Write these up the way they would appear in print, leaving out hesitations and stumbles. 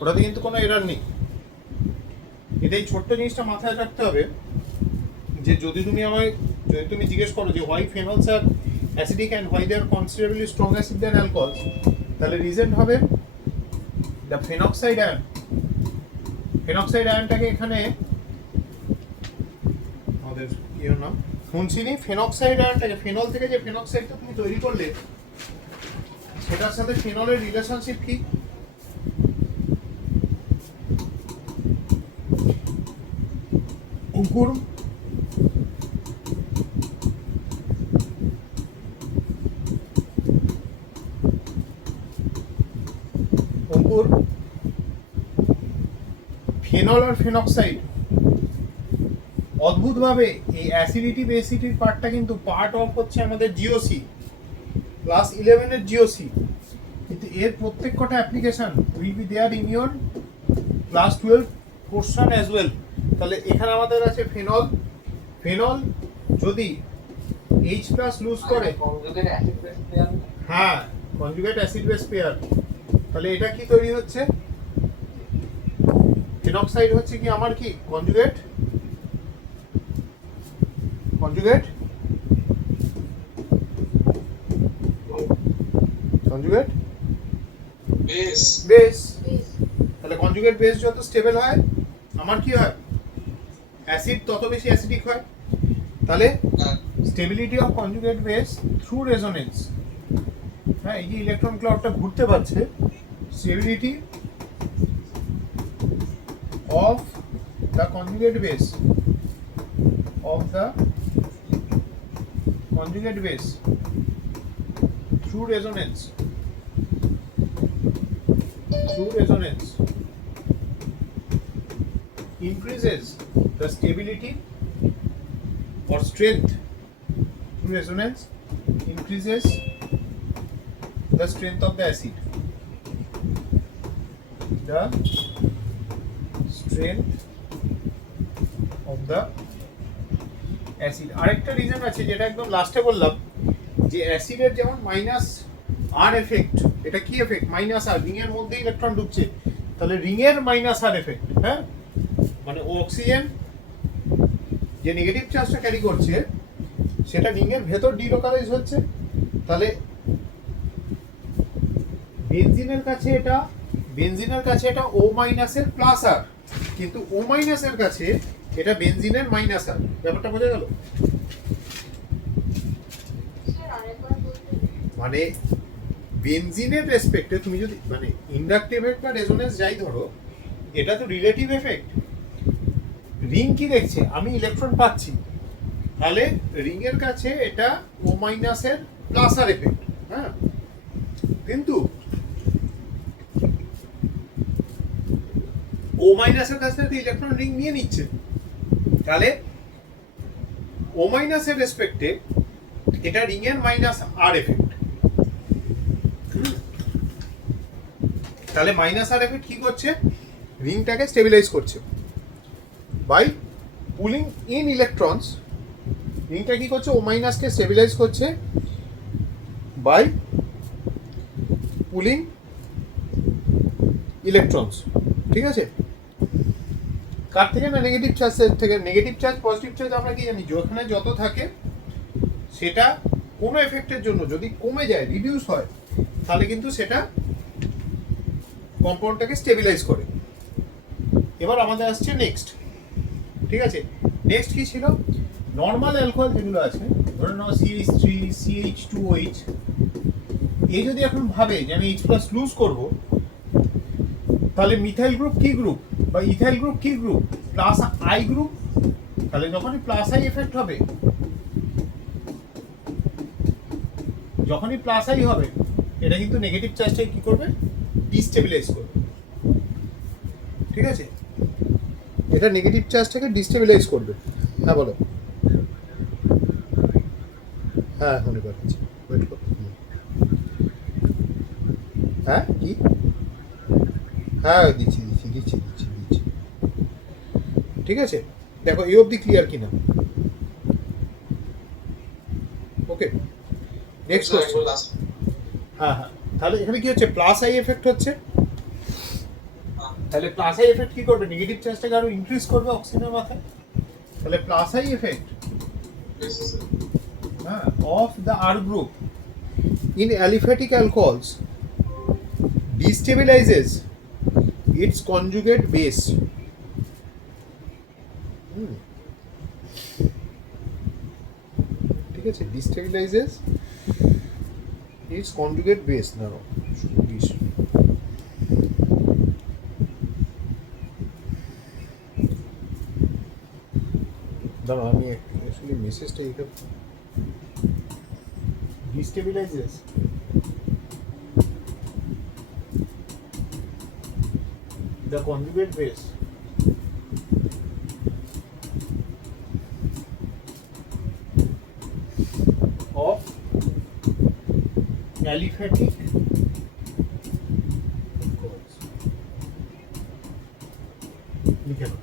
ওটাতে কিন্তু কোনো এরার নেই। এটাই ছোট্ট জিনিসটা মাথায় রাখতে হবে যে যদি তুমি জিজ্ঞেস করো যে why phenols are acidic and why they are considerably strong acid than alcohols, তাহলে রিজন হবে দ্য ফেনক্সাইড আয়ন। ফেনক্সাইড আয়নটাকে এখানে আমাদের কি এর নাম শুনছিনি, ফেনক্সাইড আয়নটাকে ফেনল থেকে যে ফেনক্সাইডটা তুমি তৈরি করলে সেটার সাথে ফেনলের রিলেশনশিপ কি? অঙ্কুর ফেনল আর ফেনক্সাইড অদ্ভুতভাবে এই অ্যাসিডিটি বেসিটির পার্টটা কিন্তু পার্ট অফ হচ্ছে আমাদের জিওসি ক্লাস 11 এর জিওসি, কিন্তু এর প্রত্যেক কটা application will be there in your class 12 portion as well. তাহলে এখানে আমাদের আছে ফেনল। ফেনল যদি H+ লুজ করে, হ্যাঁ কনজুগেট অ্যাসিড বেস পেয়ার, তাহলে এটা কি তৈরি হচ্ছে? ফেনক্সাইড হচ্ছে কি আমার কি conjugate conjugate conjugate base base. তাহলে কনজুগেট বেস যত স্টেবল হয় আমার কি হয়? অ্যাসিড তত বেশি অ্যাসিডিক হয়। তাহলে stability of conjugate base through resonance, হ্যাঁ এই যে ইলেকট্রন ক্লাউডটা ঘুরতে পারছে, stability of the conjugate base through resonance increases the stability or strength. Through resonance increases the strength of the acid, the strength of the acid. আরেকটা reason আছে যেটা একদম লাস্টে বললাম, যে অ্যাসিডের যেমন মাইনাস আর এফেক্ট, এটা কি এফেক্ট? মাইনাস আর, রিং এর মধ্যে ইলেকট্রন ঢুকছে, তাহলে রিং এর মাইনাস আর এফেক্ট, হ্যাঁ মানে অক্সিজেন যে নেগেটিভ চার্জটা ক্যারি করছে সেটা রিং এর ভেতর ডিলোকালাইজ হচ্ছে, তাহলে বেনজিনের কাছে এটা ও মাইনাসের প্লাস আর, কিন্তু ও মাইনাসের কাছে এটা বেনজিনের মাইনাস আর। ব্যাপারটা বোঝা গেল? মানে বেনজিনের রেসপেক্টে তুমি যদি মানে ইন্ডাকটিভ এফেক্ট বা রেজোনেন্স যাই ধরো, এটা তো রিলেটিভ এফেক্ট। রিং কি দেখছে? আমি ইলেকট্রন পাচ্ছি, তাহলে রিং এর কাছে এটা ও মাইনাসের প্লাস আর এফেক্ট, হ্যাঁ কিন্তু ও মাইনাসের কাছ থেকে ইলেকট্রন রিং নিয়ে নিচ্ছে, তাহলে ও মাইনাসের রেসপেক্টে এটা রিং এর মাইনাস আর এফেক্ট। তাহলে মাইনাস আর এফেক্ট কি করছে? রিংটাকে স্টেবিলাইজ করছে বাই পুলিং ইন ইলেকট্রনস। রিংটা কি করছে? ও মাইনাসকে স্টেবিলাইজ করছে বাই পুলিং ইলেকট্রনস, ঠিক আছে? কার থেকে? না নেগেটিভ চার্জের থেকে। নেগেটিভ চার্জ পজিটিভ চার্জ আমরা কি জানি, যেখানে যত থাকে সেটা কোনো এফেক্টের জন্য যদি কমে যায়, রিডিউস হয়, তাহলে কিন্তু সেটা কম্পাউন্ডটাকে স্টেবিলাইজ করে। এবার আমাদের আসছে নেক্সট, ঠিক আছে? নেক্সট কি ছিল? নর্মাল অ্যালকোহল যেগুলো আছে, ধরে নাও CH3 CH2OH, এই যদি এখন ভাবে যে আমি H+ লুজ করবো, তাহলে মিথাইল গ্রুপ কি গ্রুপ বা ইথাইল গ্রুপ কি গ্রুপ? Plus I group. তাহলে যখনই প্লাস আই এফেক্ট হবে, যখনই প্লাস আই হবে, এটা কিন্তু নেগেটিভ চার্জটাকে কি করবে? ডিস্টেবিলাইজ করবে, ঠিক আছে? এটা নেগেটিভ চার্জটাকে ডিস্টেবিলাইজ করবে। হ্যাঁ বলো। হ্যাঁ মনে পাচ্ছি, ওয়েট করো। হ্যাঁ কি? হ্যাঁ দিচ্ছি, ঠিক আছে? দেখো এই অবধি ক্লিয়ার কিনা? ওকে, নেক্সট কোশ্চেন। হ্যাঁ তাহলে এখানে কি হচ্ছে? প্লাস আই এফেক্ট হচ্ছে, তাহলে প্লাস আই এফেক্ট কি করবে, নেগেটিভ চার্জটাকে আরো ইনক্রিজ করবে অক্সিজেনের মাথায়। তাহলে plus I effect of the R group in aliphatic alcohols destabilizes its conjugate base. ঠিক আছে, destabilizes its conjugate base. না দাঁড়াও, আমি অ্যাকচুয়ালি মেসেজটা এখানে destabilizes the conjugate base of aliphatic alcohols. লিখে নাও।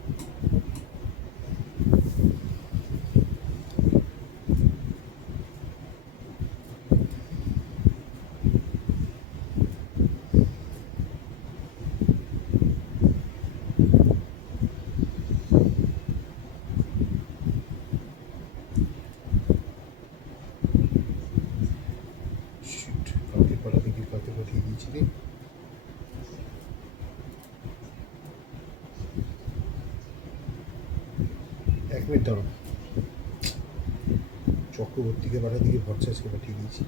চক্রবর্তীকে পাঠা দিকে ভরসাসকে পাঠিয়ে দিয়েছি।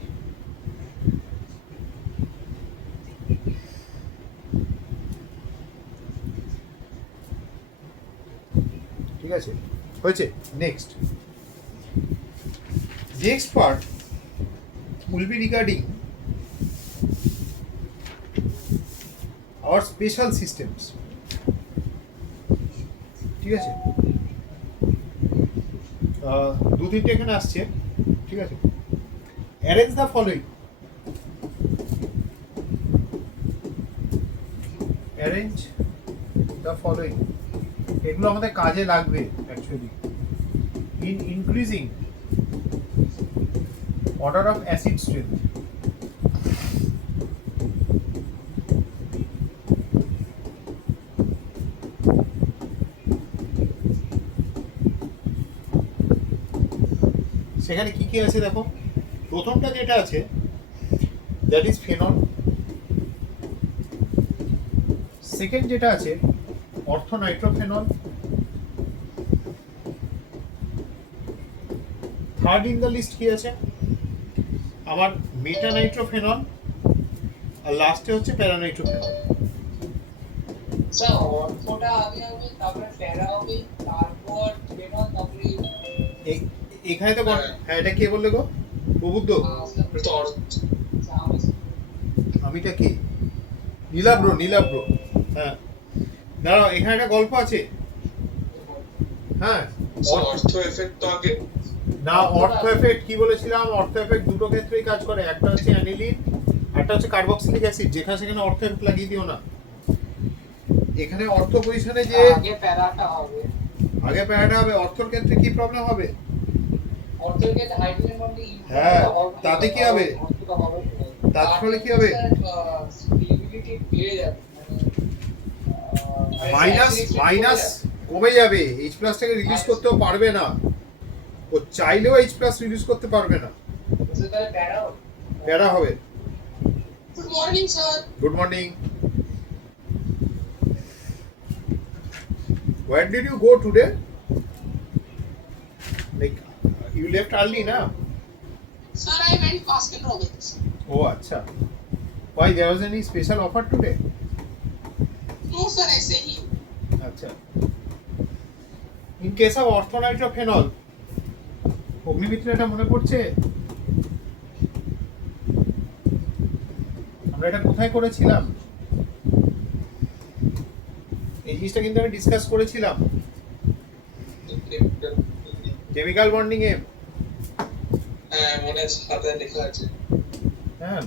ঠিক আছে, হয়েছে। Next part will be regarding hour special systems. ঠিক আছে, দু তিনটে এখানে আসছে। ঠিক আছে, arrange the following, arrange the following, এগুলো আমাদের কাজে লাগবে actually in increasing order of acid strength. সেখানে কি কি আছে দেখো, প্রথমটা যেটা আছে দ্যাট ইজ ফেনল, সেকেন্ড যেটা আছে অর্থোনাইট্রোফেনল, থার্ড ইন দ্য লিস্ট কি আছে আমার মেটানাইট্রোফেনল, আর লাস্টে হচ্ছে প্যারানাইট্রোফেনল। স্যার অর্থটা আগে হবে, তারপরে প্যারা হবে, তারপর ফেনল, তারপরে এখানে তো হ্যাঁ, এটা কে বললে গো? প্রবুদ্ধ? আমিটা কি? নীলাব্র। হ্যাঁ দাঁড়াও, এখানে একটা গল্প আছে। হ্যাঁ, অর্থ এফেক্ট তো আগে না, অর্থ এফেক্ট কি বলেছিলাম? অর্থ এফেক্ট দুটো ক্ষেত্রেই কাজ করে, একটা হচ্ছে অ্যানিলিন, একটা হচ্ছে কার্বক্সিলিক অ্যাসিড। যেখানে সেখানে অর্থ এফেক্ট লাগিয়ে দিও না। এখানে অর্থ পজিশনে যে আগে প্যারাটা হবে, অর্থের ক্ষেত্রে কি প্রবলেম হবে? অর্থের ক্ষেত্রে হাইড্রোজেন বন্ডে হ্যাঁ, তাতে কি হবে? তার ফলে কি হবে? স্টেবিলিটি বেড়ে যাবে, মাইনাস কমে যাবে, H+ টাকে রিলিজ করতেও পারবে না, ও চাইলেও H+ রিলিজ করতে পারবে না, প্যারা হবে। Good morning sir. Good morning. Where did you go today? Like you left early, na? Sir, I went Baskin Robbins. Oh, acha. Why, there was any special offer today? No sir, ऐसे ही। Acha. In case of orthonitrophenol, Agnimitra এটা মনে পড়ছে? আমরা এটা কোথায় করেছিলাম? এই জিনিসটা কিন্তু আমি ডিসকাস করেছিলাম কেমিক্যাল বন্ডিং এ। হ্যাঁ, মনে আছে, খাতায় লেখা আছে। হ্যাঁ,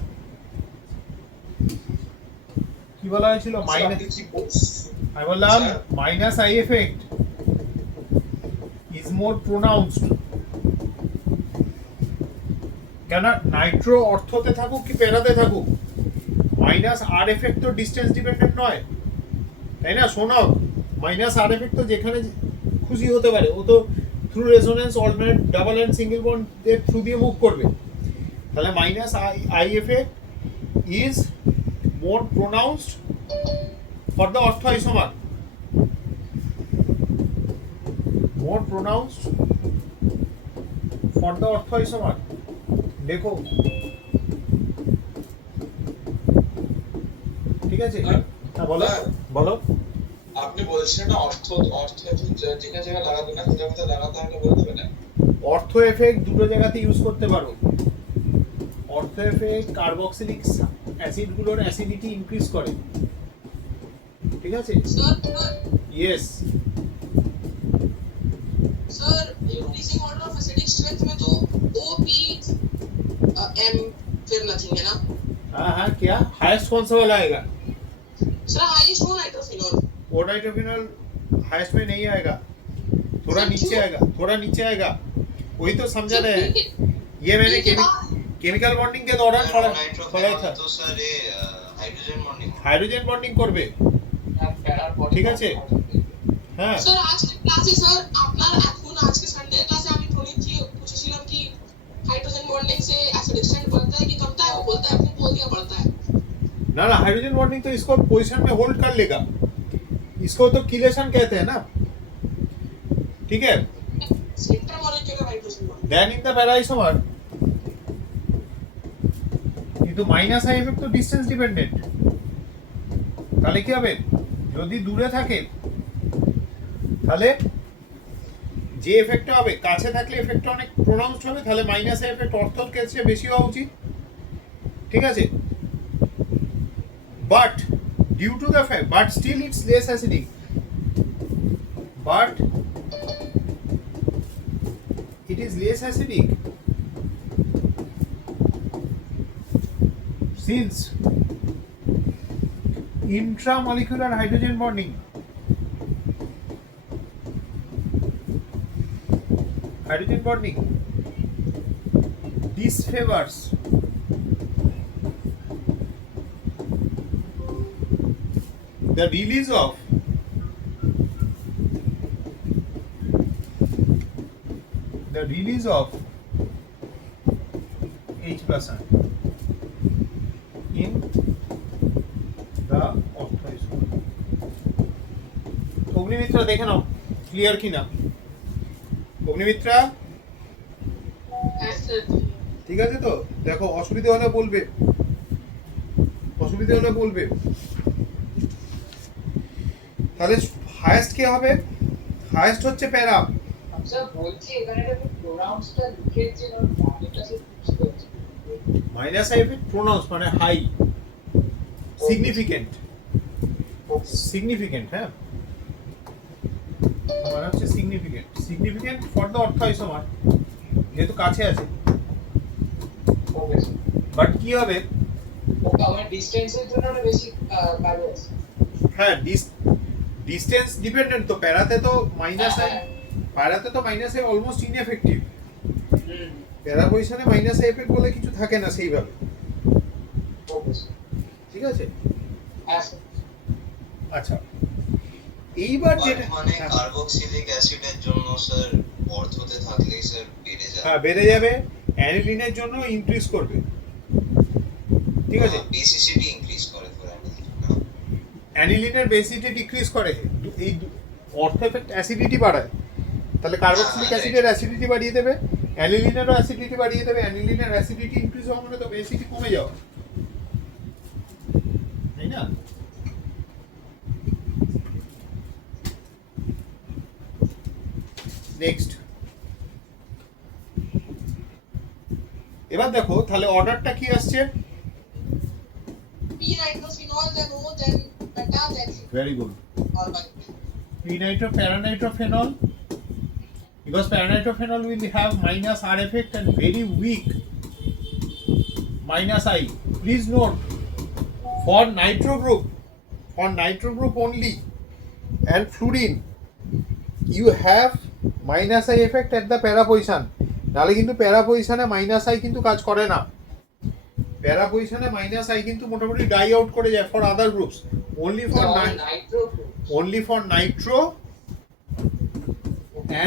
কি বলা হয়েছিল? আমি বললাম minus I effect is more pronounced. কেন? নাইট্রো অর্থতে থাকুক কি প্যারাতে থাকুক, মাইনাস আর এফেক্ট তো ডিসটেন্স ডিপেন্ডেন্ট নয়। তাই না? শোনো, মাইনাস আর এফেক্ট তো যেখানে খুশি হতে পারে, ও তো through resonance alternate double and single bond এর থ্রু দিয়ে মুভ করবে। তাহলে minus I effect is more pronounced for the ortho isomer, more pronounced for the ortho isomer. দেখো ঠিক আছে, হ্যাঁ বলো বলো। আপনি বলছেন না অর্থ অর্থ যেখানে জায়গায় লাগাবে না কোথায় কোথায় লাগাতে হবে বলে দেবে না? অর্থ এফেক্ট দুটো জায়গাতে ইউজ করতে পারো। অর্থ এফেক্ট কার্বক্সিলিক অ্যাসিডগুলোর অ্যাসিডিটি ইনক্রিজ করে, ঠিক আছে? Sir, yes sir, increasing order of acidic strength में तो O, P, M फिर nothing है ना? हाँ हाँ, क्या हाईएस्ट कौन सा वाला आएगा? Sir, highest वो नाइट्रोफिनॉल। वो नाइट्रोफिनॉल हाईएस्ट में नहीं आएगा, थोड़ा सर, नीचे क्यों? आएगा, थोड़ा नीचे आएगा। वही तो समझा सर, रहे हैं, ठीक है। ये मैंने ठीक है, बात- केमिकल बॉन्डिंग के दौरान पढ़ा था। तो सर ये हाइड्रोजन बॉन्डिंग हाइड्रोजन बॉन्डिंग করবে, ঠিক আছে? হ্যাঁ স্যার আজকে ক্লাসে স্যার আপনার এখন আজকে সানডে ক্লাসে আমি প্রণীতজি पूछছিলাম कि हाइड्रोजन बॉन्डिंग से एसिडिक स्ट्रेंथ बढ़ता है कि कमता है, वो बोलता है आपने बोल दिया बढ़ता है। ना ना, हाइड्रोजन बॉन्डिंग तो इसको पोजीशन में होल्ड कर लेगा, इसको तो किलेशन कहते हैं ना, ठीक है? Intermolecular hydrogen bond. Then in the para isomer কিন্তু মাইনাস আই এফেক্ট তো ডিসটেন্স ডিপেন্ডেন্ট। তাহলে কি হবে, যদি দূরে থাকে তাহলে যে এফেক্টটা হবে, কাছে থাকলে এফেক্টটা অনেক প্রোনাউন্সড হবে, তাহলে মাইনাস আই এফেক্ট অর্থর ক্ষেত্রে বেশি হওয়া উচিত, ঠিক আছে? But due to the fact, but still it's less acidic, but it is less acidic since intramolecular hydrogen bonding disfavors the release of H plus ion in the orthoisomer। Agnimitra দেখে নাও clear কিনা। অগ্নিমিত্রা হ্যাঁ sir. ঠিক আছে তো? দেখো অসুবিধা হলে বলবে, অসুবিধা হলে বলবে। তাহলে হাইয়েস্ট কে হবে? হাইয়েস্ট হচ্ছে প্যারা। স্যার বলছি এখানে একটা প্রোনাউন্সটা লিখেছে না, এটা সে বুঝতে পারছি। মাইনাস আই এফেক্ট প্রোনাউন্স মানে হাই, সিগনিফিকেন্ট, সিগনিফিকেন্ট, হ্যাঁ মানে হচ্ছে significant, significant for the ortho isomer যেহেতু কাছে আছে। Okay sir. বাট কি হবে, ওটা আমার ডিসটেন্সের জন্য ওটা বেশি কাজে আছে। হ্যাঁ ডিস্টেন্স ডিপেন্ডেন্ট তো, প্যারাতে তো মাইনাস আই, প্যারাতে তো মাইনাস আই অলমোস্ট ইনএফেক্টিভ, প্যারা পজিশনে মাইনাস আই এফেক্ট বলে কিছু থাকে না সেইভাবে, ওকে স্যার। ঠিক আছে? হ্যাঁ স্যার। আচ্ছা এইবার যেটা মানে কার্বক্সিলিক অ্যাসিডের জন্য স্যার অর্থতে থাকলেই স্যার বেড়ে যায়। হ্যাঁ বেড়ে যাবে, অ্যানিলিনের জন্য ইনক্রিজ করবে, ঠিক আছে? বেসিসিটি ইনক্রিজ করে ফর অ্যানিলিনের বেসিটি ডিক্রিজ করে, এই অর্থ এফেক্ট অ্যাসিডিটি বাড়ায়, তাহলে কার্বক্সিলিক অ্যাসিডের অ্যাসিডিটি বাড়িয়ে দেবে, অ্যানিলিনেরও অ্যাসিডিটি বাড়িয়ে দেবে। অ্যানিলিনের অ্যাসিডিটি ইনক্রিজ হওয়া মানে তো বেসিটি কমে যাওয়া, তাই না? নেক্সট এবার দেখো তাহলে অর্ডারটা কি আসছে। P nitrophenols then O then beta then very good. normal। Paranitrophenol, because paranitrophenol will have minus R effect and very weak minus I. Please note, for nitro group only and fluorine you have minus I effect at the para position, নালে কিন্তু প্যারা পজিশনে minus I কিন্তু কাজ করে না। প্যারা পজিশনে মাইনাস আই কিন্তু মোটামুটি ডাই আউট করে যায় for other groups, only for nitro groups. only for nitro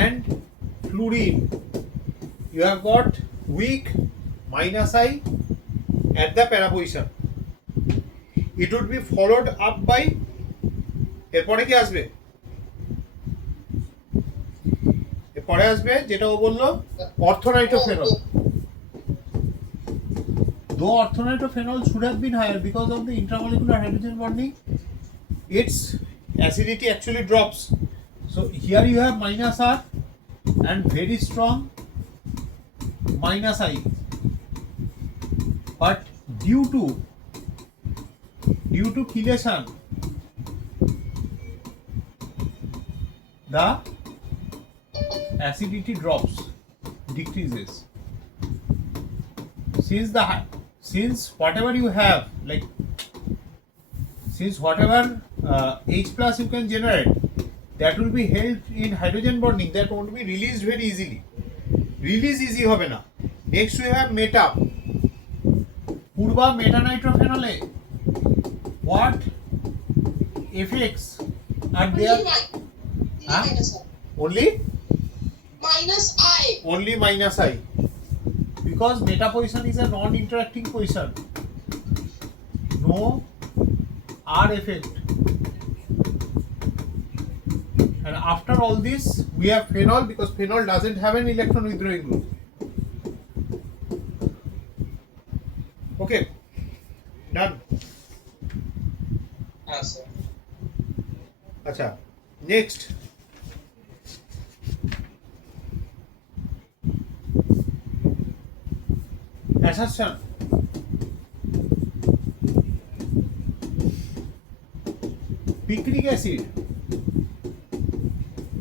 and fluorine. You have got weak minus I at the para position. It would be followed up by এরপরে কি আসবে? এরপরে আসবে যেটা ও বললো orthonitrophenol. Though orthonitrophenol should have been higher because of the intramolecular hydrogen bonding, its acidity actually drops. So here you have minus R and very strong minus I. But due to chelation, the acidity drops, decreases. Since whatever you have, like since whatever H plus you can generate, that will be held in hydrogen bonding, that won't be released very easily. Release easy হবে না. Next we have meta. Purba metanitrophenol A what effects are there? Only minus I. only minus I, because meta position is a non-interacting position, no R effect. And after all this we have phenol, because phenol doesn't have an electron withdrawing group. Okay, done. হ্যাঁ sir Acha, next. Assertion. Picric acid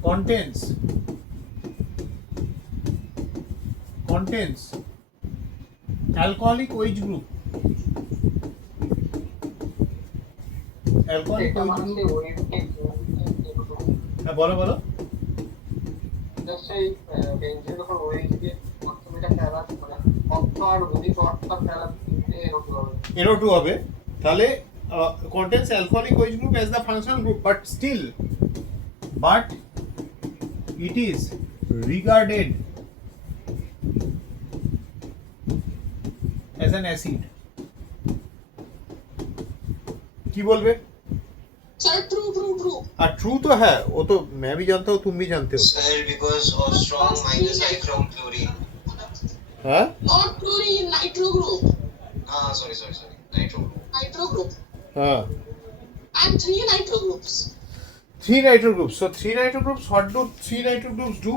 contains alcoholic OH group. Alcoholic এটা OH মানে group. হ্যাঁ বলো বলো। সেই বেঞ্চের যখন wedge দিয়ে অর্থমিটা ফেলা মানে অর্থ আর অধিক অর্থ ফেলা এরকম হবে NO2 হবে, তাহলে contains alcoholic OH group as the functional group, but it is regarded as an acid. কি বলবে? Sir, true. আর ট্রু তো হ্যাঁ, ও তো मैं भी जानता हूँ, तुम भी जानते हो। Sir, because of strong minus I from chlorine. हाँ Not chlorine, nitro group. Sorry. Nitro. Nitro group. हाँ, And 3 nitro groups. 3 nitro groups. So 3 nitro groups, what do 3 nitro groups do?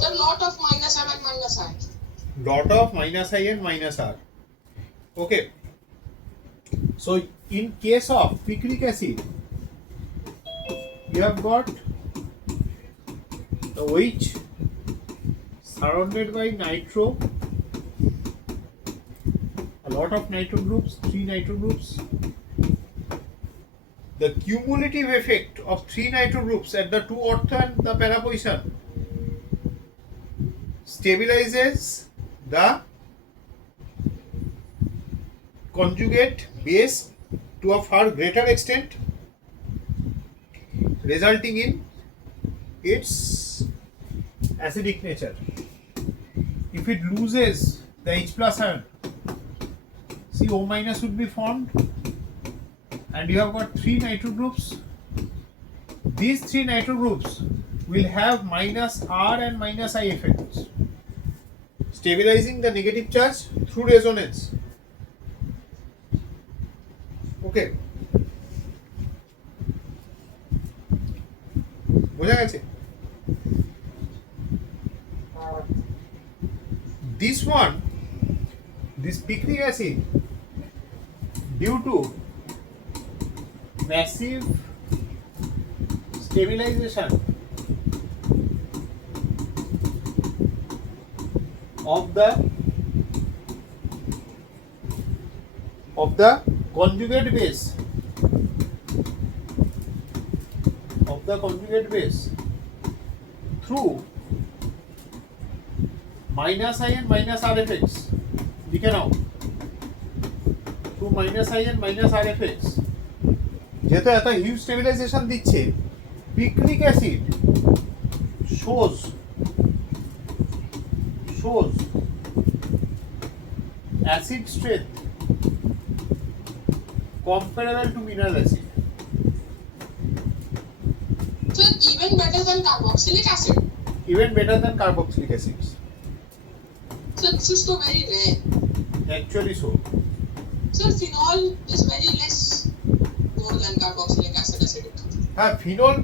Sir, lot of minus M and minus I. Dot of minus I and minus R. Okay. So in case of picric acid, you have got the OH surrounded by nitro, a lot of nitro groups, 3 nitro groups. The cumulative effect of 3 nitro groups at the 2 ortho and the para position stabilizes the conjugate base to a far greater extent, resulting in its acidic nature. If it loses the H plus ion, see O minus would be formed, and you have got 3 nitro groups. These 3 nitro groups will have minus R and minus I effects, stabilizing the negative charge through resonance. Okay, বোঝা গেছে? This picric acid, due to massive stabilization of the conjugate base through minus I and minus R effects, लिखे now to minus I and minus R effects, যেহেতু এত huge stabilization দিচ্ছে, picric acid shows acid strength comparable to mineral acid. So even better than carboxylic acid. Even better than carboxylic acids. So this is so very rare. Actually so. So phenol is very less more than carboxylic acid acidic. हाँ, phenol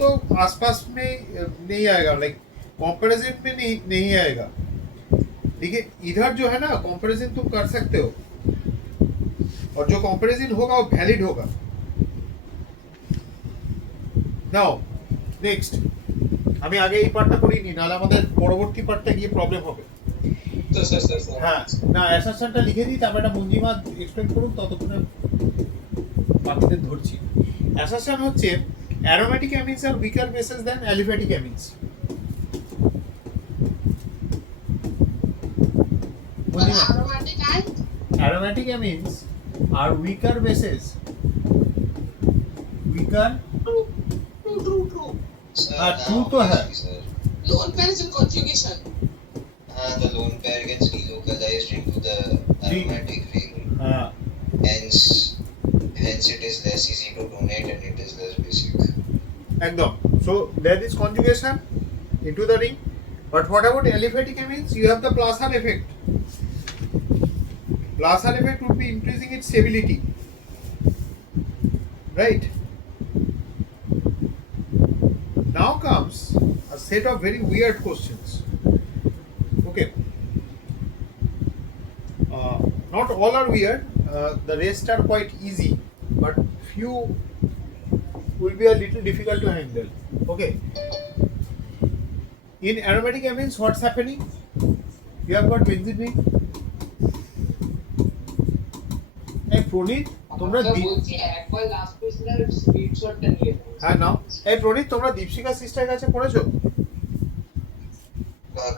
तो आसपास में नहीं आएगा, like comparison में नहीं आएगा। देखिए इधर जो है ना कंपैरिजन तुम कर सकते हो, और जो कंपैरिजन होगा वो वैलिड होगा। नाउ नेक्स्ट, আমি আগে এই পার্টটা করিনি, নাহলে আমাদের পরবর্তী পার্টটা গিয়ে প্রবলেম হবে। স্যার হ্যাঁ, না অ্যাসারশনটা লিখে দিই, তারপর এটা মঞ্জিমা এক্সপ্লেন করুন, ততক্ষণে বাকিদের ধরছি। অ্যাসারশন হচ্ছে অ্যারোমেটিক অ্যামিনস আর weaker bases than aliphatic amines. Aromatic and aromatic amines are weaker bases, true. Sir हाँ, true तो है। Sir Lone pair is in conjugation. the lone pair gets relocalized into the aromatic ring. हाँ, Hence it is less easy to donate and it is less basic. একদম। So there is conjugation into the ring, but what about aliphatic amines? You have the plus R effect. Plus R effect would be increasing its stability, right? Now comes a set of very weird questions. Okay, not all are weird, the rest are quite easy, but few will be a little difficult to handle. Okay, in aromatic amines what's happening? You have got benzene. এই প্রণীত তোমরা বলছি একবার last কোশ্চেনের স্ক্রিনশটটা নিয়ে নাও। হ্যাঁ নাও। এই প্রণীত তোমরা দীপশিকা সিস্টার কাছে পড়েছো?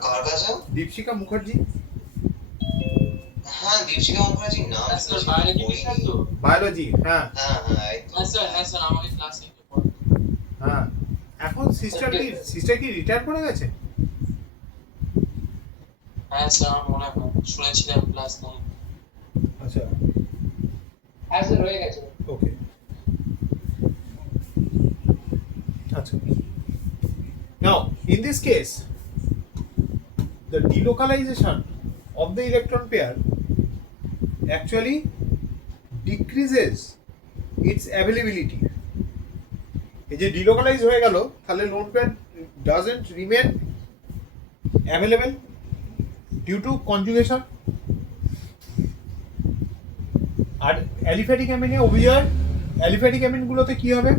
কার কাছে? দীপশিকা মুখার্জি। হ্যাঁ দীপশিকা মুখার্জি নাম স্যার বায়োলজি স্যার তো বায়োলজি, হ্যাঁ হ্যাঁ স্যার আমাকে ক্লাসে হ্যাঁ। এখন সিস্টার কি রিটায়ার করে গেছে? হ্যাঁ স্যার আমার মনে হয় শুনেছিলাম ক্লাস নেই। আচ্ছা, হ্যাঁ স্যার হয়ে গেছে। ওকে, আচ্ছা। Now in this case the delocalization of the electron pair actually decreases its availability. এই যে delocalize হয়ে গেল, তাহলে lone pair doesn't remain available due to conjugation. আর অ্যালিফ্যাটিক অ্যামিনে অভিজয়, অ্যালিফ্যাটিক অ্যামিন গুলোতে কি হবে?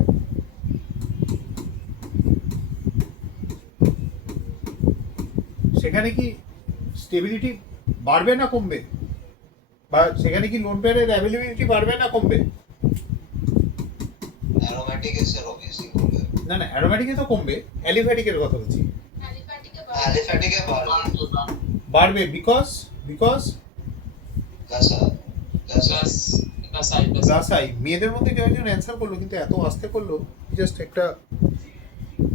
সেখানে কি স্টেবিলিটি বাড়বে না কমবে, বা সেখানে কি লোন পেয়ারের অ্যাভেলেবিলিটি বাড়বে না কমবে? অ্যারোমেটিক এর স্যার অবভিয়াসলি কমবে। না না, অ্যারোমেটিকে তো কমবে, অ্যালিফ্যাটিকের কথা বলছি। অ্যালিফ্যাটিক এ বাড়বে বিকজ প্লাস আই। মেয়েদের মধ্যে কেউ একজন অ্যান্সার করলো, কিন্তু এত আস্তে করলো, জাস্ট একটা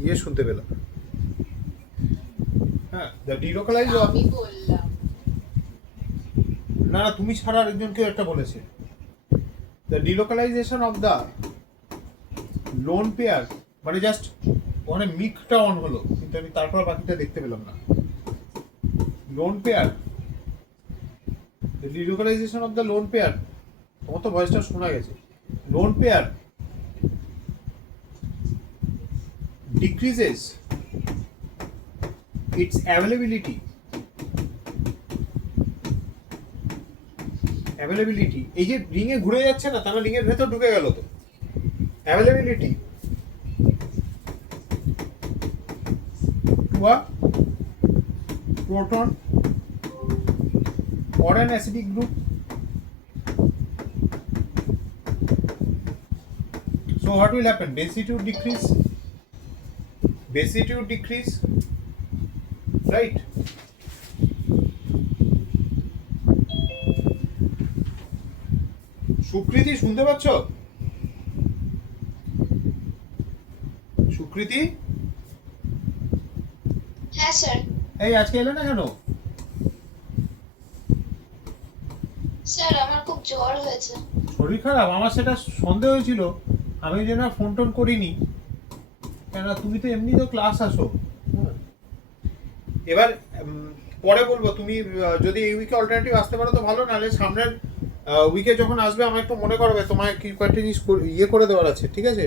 ইয়ে শুনতে পেলাম। হ্যাঁ, দ্য ডিলোকালাইজ অফ, আমি বললাম না না তুমি ছাড়া আরেকজন কেউ একটা বলেছে, the delocalization of the lone pair, মানে জাস্ট ওখানে মিকটা অন হলো, কিন্তু আমি তারপর বাকিটা দেখতে পেলাম না। Lone pair, the delocalization of the lone pair, তোমার তো ভয়েসটা শোনা গেছে। Lone pair decreases its availability এই যে রিং এ ঘুরে যাচ্ছে না, তার রিং এর ভেতর ঢুকে গেল, তো availability to a proton or an acidic group. So what will happen? Basicity would decrease, right? সুকৃতি শুনতে পাচ্ছ? সুকৃতি, হ্যাঁ স্যার। এই আজকে এলে না কেন? স্যার আমার খুব জ্বর হয়েছে। শরীর খারাপ? আমার সেটা সন্দেহ হয়েছিল, আমি যে না ফোন টোন করিনি, কেননা তুমি তো এমনি তো ক্লাস আসো। হ্যাঁ। এবার পরে বলবো, তুমি যদি এই উইকে অল্টারনেটিভ আসতে পারো তো ভালো, নাহলে সামনের উইকে যখন আসবে আমার একটু মনে করবে, তোমায় কি কয়েকটা জিনিস ইয়ে করে দেওয়ার আছে, ঠিক আছে,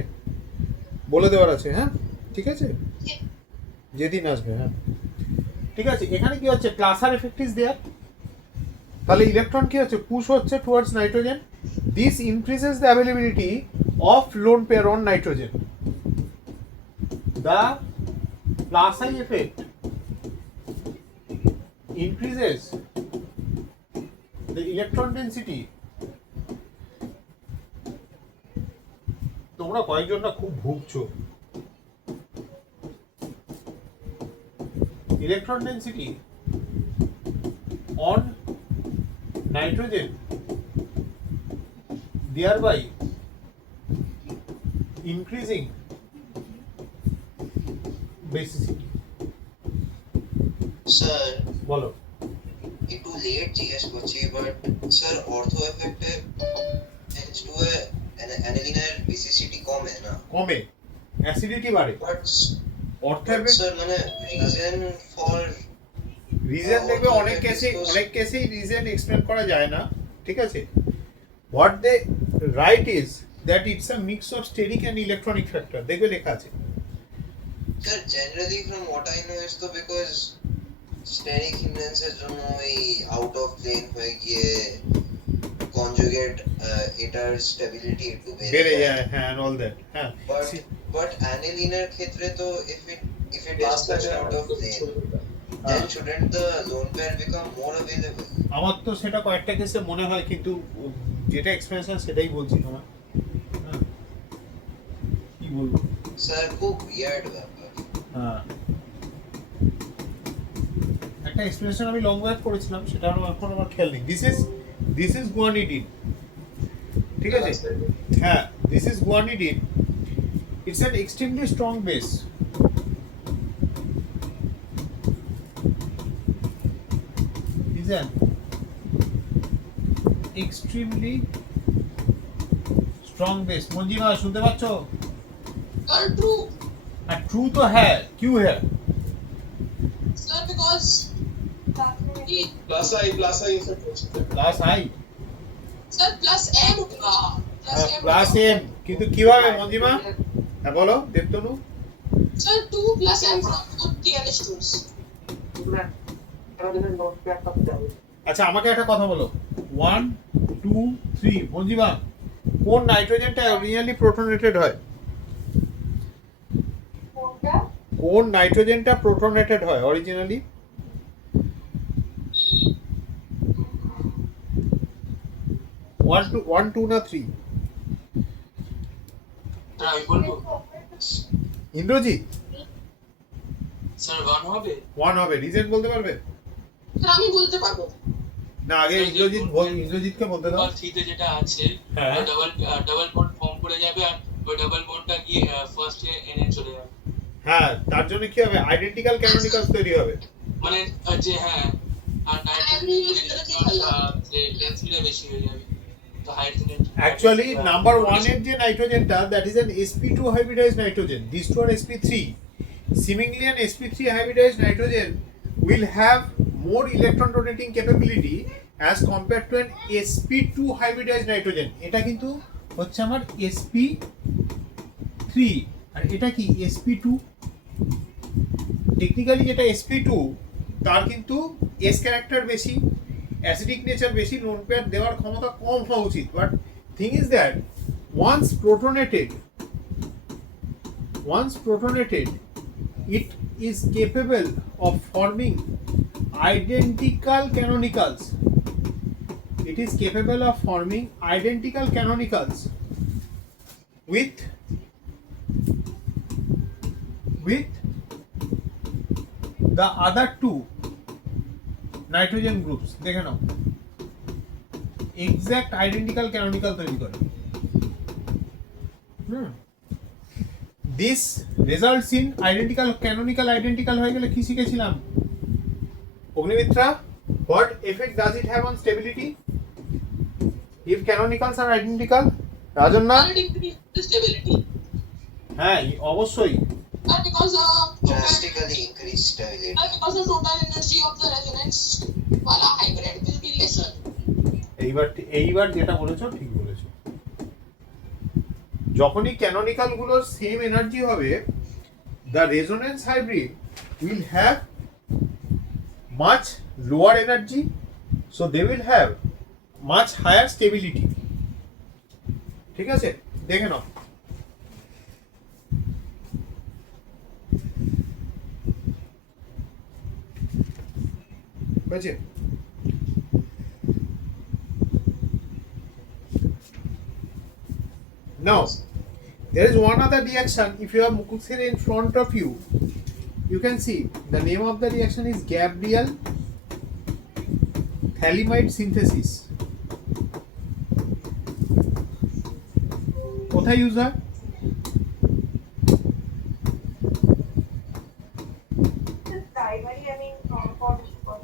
বলে দেওয়ার আছে। হ্যাঁ ঠিক আছে, যেদিন আসবে। হ্যাঁ ঠিক আছে। এখানে কি হচ্ছে, ক্লাসার এফেক্ট ইজ দেয়ার, তাহলে ইলেকট্রন কি হচ্ছে, পুশ হচ্ছে towards nitrogen, this increases the availability of lone pair on nitrogen, the plus I effect increases the electron density. তোমরা কয়েকজন না খুব ভুগছো। Electron density on nitrogen, thereby increasing basicity. Sir বলো। একটু লেট জিজ্ঞেস করছি, বাট স্যার অর্থো এফেক্টে H2 এ অ্যানিলিনের বেসিসিটি কমে না? কমে, অ্যাসিডিটি বাড়ে। বাট অর্থ এফেক্ট স্যার মানে রিজন ফর রিজন দেখবে অনেক কেসেই রিজন এক্সপ্লেন করা যায় না, ঠিক আছে। What they write is that it's a mix of steric and electronic factor, দেখবে লেখা আছে। Sir generally from what I know is তো বিকজ স্টেরিক হিন্ডেন্সের জন্য এই আউট অফ প্লেন হয়ে গিয়ে কনজুগেট এটার স্টেবিলিটি একটু বেড়ে যায়, হ্যাঁ, and all that, হ্যাঁ। বাট অ্যানিলিনের ক্ষেত্রে তো if it is pushed out of plane, then shouldn't the lone pair become more available? আমার তো সেটা কয়েকটা কেসে মনে হয়, কিন্তু যেটা এক্সপেরিয়েন্স সেটাই বলছি তোমার। হ্যাঁ কি বলবো স্যার খুব উইয়ার্ড ব্যাপার। হ্যাঁ, একটা এক্সপ্রেশন আমি লং ওয়েভ করেছিলাম, সেটা এখন আমার খেয়াল নেই। দিস ইজ গুয়ানিডিন, ঠিক আছে। হ্যাঁ, this is guanidine, it's an extremely strong base. Is an extremely strong base. Manjima শুনতে পাচ্ছ? Sir, true. আর ট্রু তো হ্যাঁ, কিউ হ্যাঁ Sir, because he, plus I effect हो सकता है। Plus I, sir, plus M होगा। প্লাস এম, কিন্তু কিভাবে মঞ্জিমা? হ্যাঁ বলো Debtanu. Sir, 2 plus M from both the NH2s. সারাদিনের নোট প্যাকটা যাবে। আচ্ছা আমাকে একটা কথা বলো, 1 2 3 মঞ্জিমা, কোন নাইট্রোজেনটা অরিজিনালি প্রোটনেটেড হয়? কোন নাইট্রোজেনটা প্রোটনেটেড হয় অরিজিনালি? 1 2 না 3? স্যার আমি বলবো ইন্দ্রজিৎ স্যার 1 হবে 1 হবে, রিজন বলতে পারবে? Sir, আমি বলতে পারবো। না আগে ইন্দ্রজিৎকে বলতে দাও। আর 3 তে যেটা আছে হ্যাঁ। ডাবল বন্ড ফর্ম করে যাবে, আর ওই ডাবল বন্ডটা গিয়ে ফার্স্ট এ এনে চলে যাবে। হ্যাঁ, তার জন্য কি হবে, আইডেন্টিক্যাল ক্যানোনিকালস তৈরি হবে। মানে যে হ্যাঁ, আর নাইট্রোজেন ডেন্সিটি বেশি হয়ে যাবে, তো হাইড্রোজেন Actually, number 1 এর যে নাইট্রোজেনটা, that is an sp2 hybridized nitrogen. These two are sp3. Seemingly an sp3 hybridized nitrogen will have more electron donating capability as compared to an sp2 hybridized nitrogen. এটা কিন্তু হচ্ছে আমার sp3 আর এটা কি sp2। Technically যেটা sp2 তার কিন্তু s character বেশি, অ্যাসিডিক নেচার বেশি, লোন পেয়ার দেওয়ার ক্ষমতা কম হওয়া উচিত। But thing is that once protonated it is capable of forming identical canonicals. It is capable of forming identical canonicals with the other two nitrogen groups. দেখে নাও, exact identical canonical তৈরি করে। This results in identical canonical identical হয়ে গেলে কি শিখেছিলাম Agnimitra? What effect does it have on stability if canonicals are identical? Rajanna? And it increases the stability. হ্যাঁ অবশ্যই। And because drastically increased stability. and because the total energy of the resonance wala hybrid will be lesser. এইবার যেটা বলেছো ঠিক বলেছো। যখনই canonical গুলোর same energy হবে, the resonance hybrid will have much lower energy, so they will have much higher stability. ঠিক আছে, দেখে নাও। বুঝছে? Now, there is one other reaction. If you have mucoxilla in front of you, you can see the name of the reaction is Gabriel thalamide synthesis. কোথায় use হয়?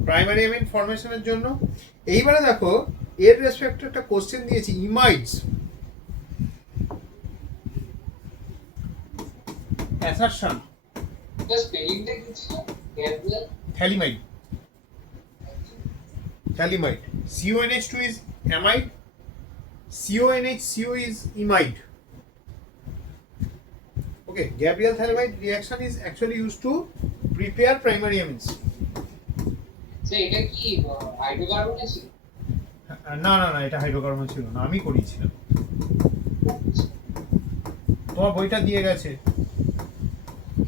Primary amine ফর্মেশনের জন্য। এইবারে দেখো এর রেসপেক্টে একটা কোশ্চেন দিয়েছি, ইমাইডস অ্যাসারশন Just spelling টা কি ছিল? Gabriel? thalamide. Thalamide. CONH2 is amide. CONH2 is imide. Okay, Gabriel thalamide reaction is actually used to prepare primary amines. So এটা কি হাইড্রোকার্বন আছে? না না না, এটা হাইড্রোকার্বন ছিল না, আমি করিয়েছিলাম। তোমার বইটা দিয়ে গেছে।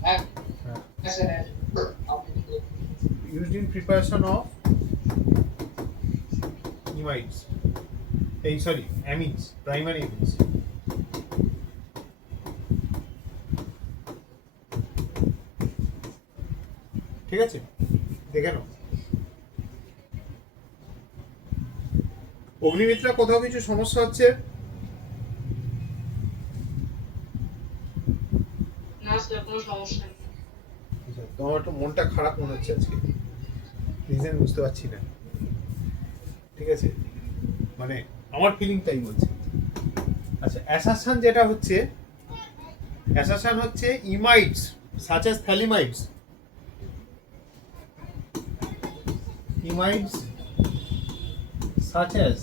হ্যাঁ হ্যাঁ, sir used in preparation of imides. Sorry, amines, primary amines. ঠিক আছে, দেখে নাও। অগ্নিমিত্রা কোথাও কিছু সমস্যা হচ্ছে? না স্যার কোনো সমস্যা নেই। তোমার একটু মনটা খারাপ মনে হচ্ছে আজকে, রিজন বুঝতে পারছি না। ঠিক আছে, মানে আমার ফিলিংটাই বলছে। আচ্ছা, অ্যাসারশন যেটা হচ্ছে, অ্যাসারশন হচ্ছে ইমাইডস such as thalamides, imides such as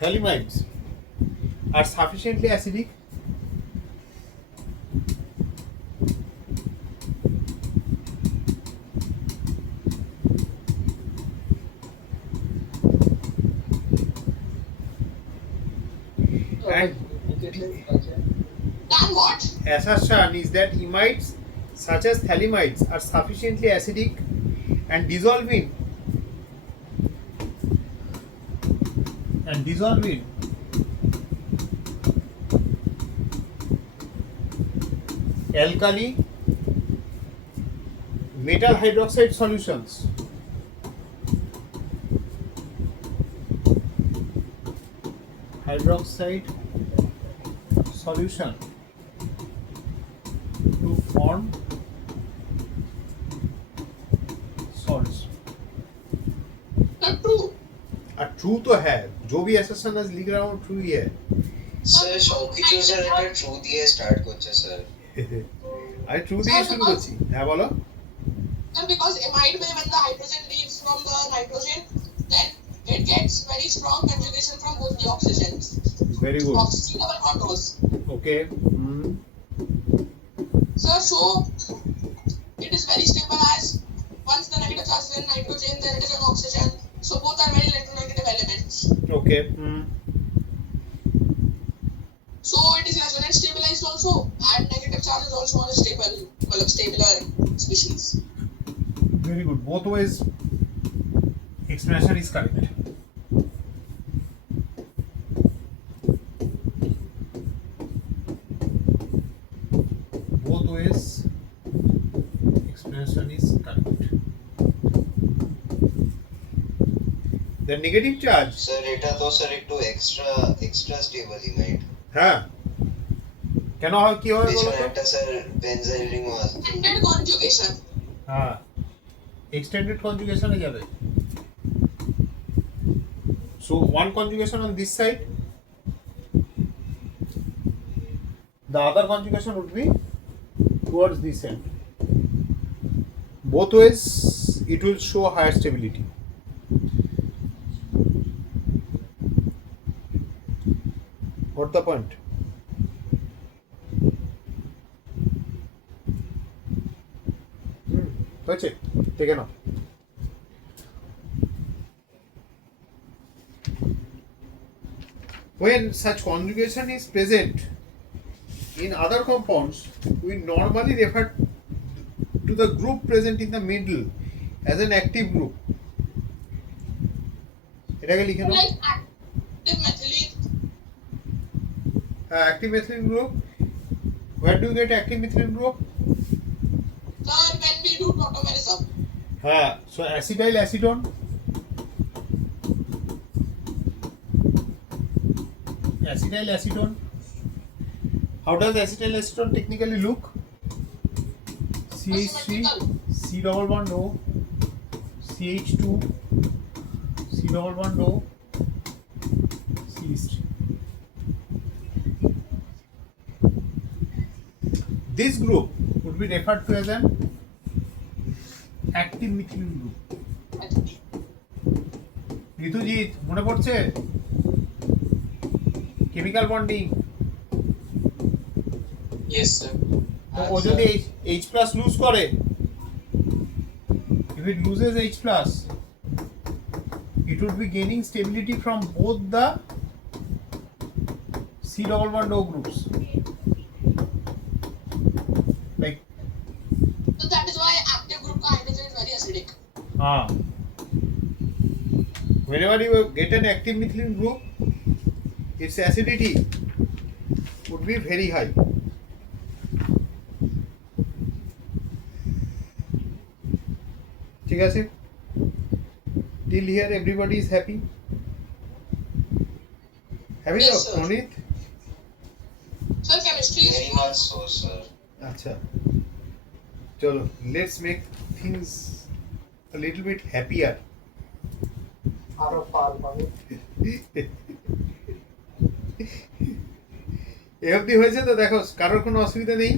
thalamides are sufficiently acidic and Then what? assertion is that imides such as thalamides are sufficiently acidic and dissolving alkali metal hydroxide solutions. Hydroxide solution to form salts. Not true. और true तो है, जो भी assertion आज लिख रहा हूँ true ही है। স্যার সবকিছু স্যার একটা ট্রু দিয়ে স্টার্ট করছে স্যার। আমি ট্রু দিয়ে শুরু করছি। হ্যাঁ বলো। Sir, because amide may when the hydrogen leaves from the nitrogen, then it gets very strong conjugation from both the oxygens. Very good. Oxygen double contours. Okay. Sir, so it is very stable as once the negative charge is in nitrogen, then it is in oxygen. So both are very electronegative elements. Okay. So it is resonance stabilized also, and negative charge is also on a stable, stabler species. Very good. Both ways explanation is correct. Both ways the negative charge. Sir এটা তো sir একটু extra স্টেবলই মাইট। হ্যাঁ, কেন হয়, কি হয় বলো পেছনে তো? একটা স্যার বেনজাইল রিংও আছে। Extended conjugation. হ্যাঁ, এক্সটেন্ডেড কনজুগেশনে যাবে। So one conjugation on this side, the other conjugation would be towards this end. Both ways it will show higher stability. What the point? হয়েছে, দেখে নাও। When such conjugation is present in other compounds, we normally refer to the group present in the middle as an active group. এটাকে লিখে নাও। Like active methylene. Active methylene group. Where do you get active methylene group? Sir, when we do tautomerism. So acetyl acetone. Acetyl acetone. How does acetyl acetone technically look? CH3, C double bond O, CH2, C double bond O, CH3. This group would be referred to as an active methylene group. ঋতুজিৎ, মনে পড়ছে? Chemical bonding. Yes, sir. ও যদি H plus loose করে, if it loses H plus, it would be gaining stability from both the C double bond O groups. Like, So that is why active group ka hydrogen is very acidic. whenever you get an active methylene group, its acidity would be very high. ঠিক আছে? Till here everybody is happy? Happy Yes, now, sir. Pranit? Sir, chemistry is Very much so, sir. আচ্ছা, চলো, let's make things a little bit happier. আরো পাল পাবে। এ অবধি হয়েছে তো? দেখো, কারোর কোনো অসুবিধা নেই?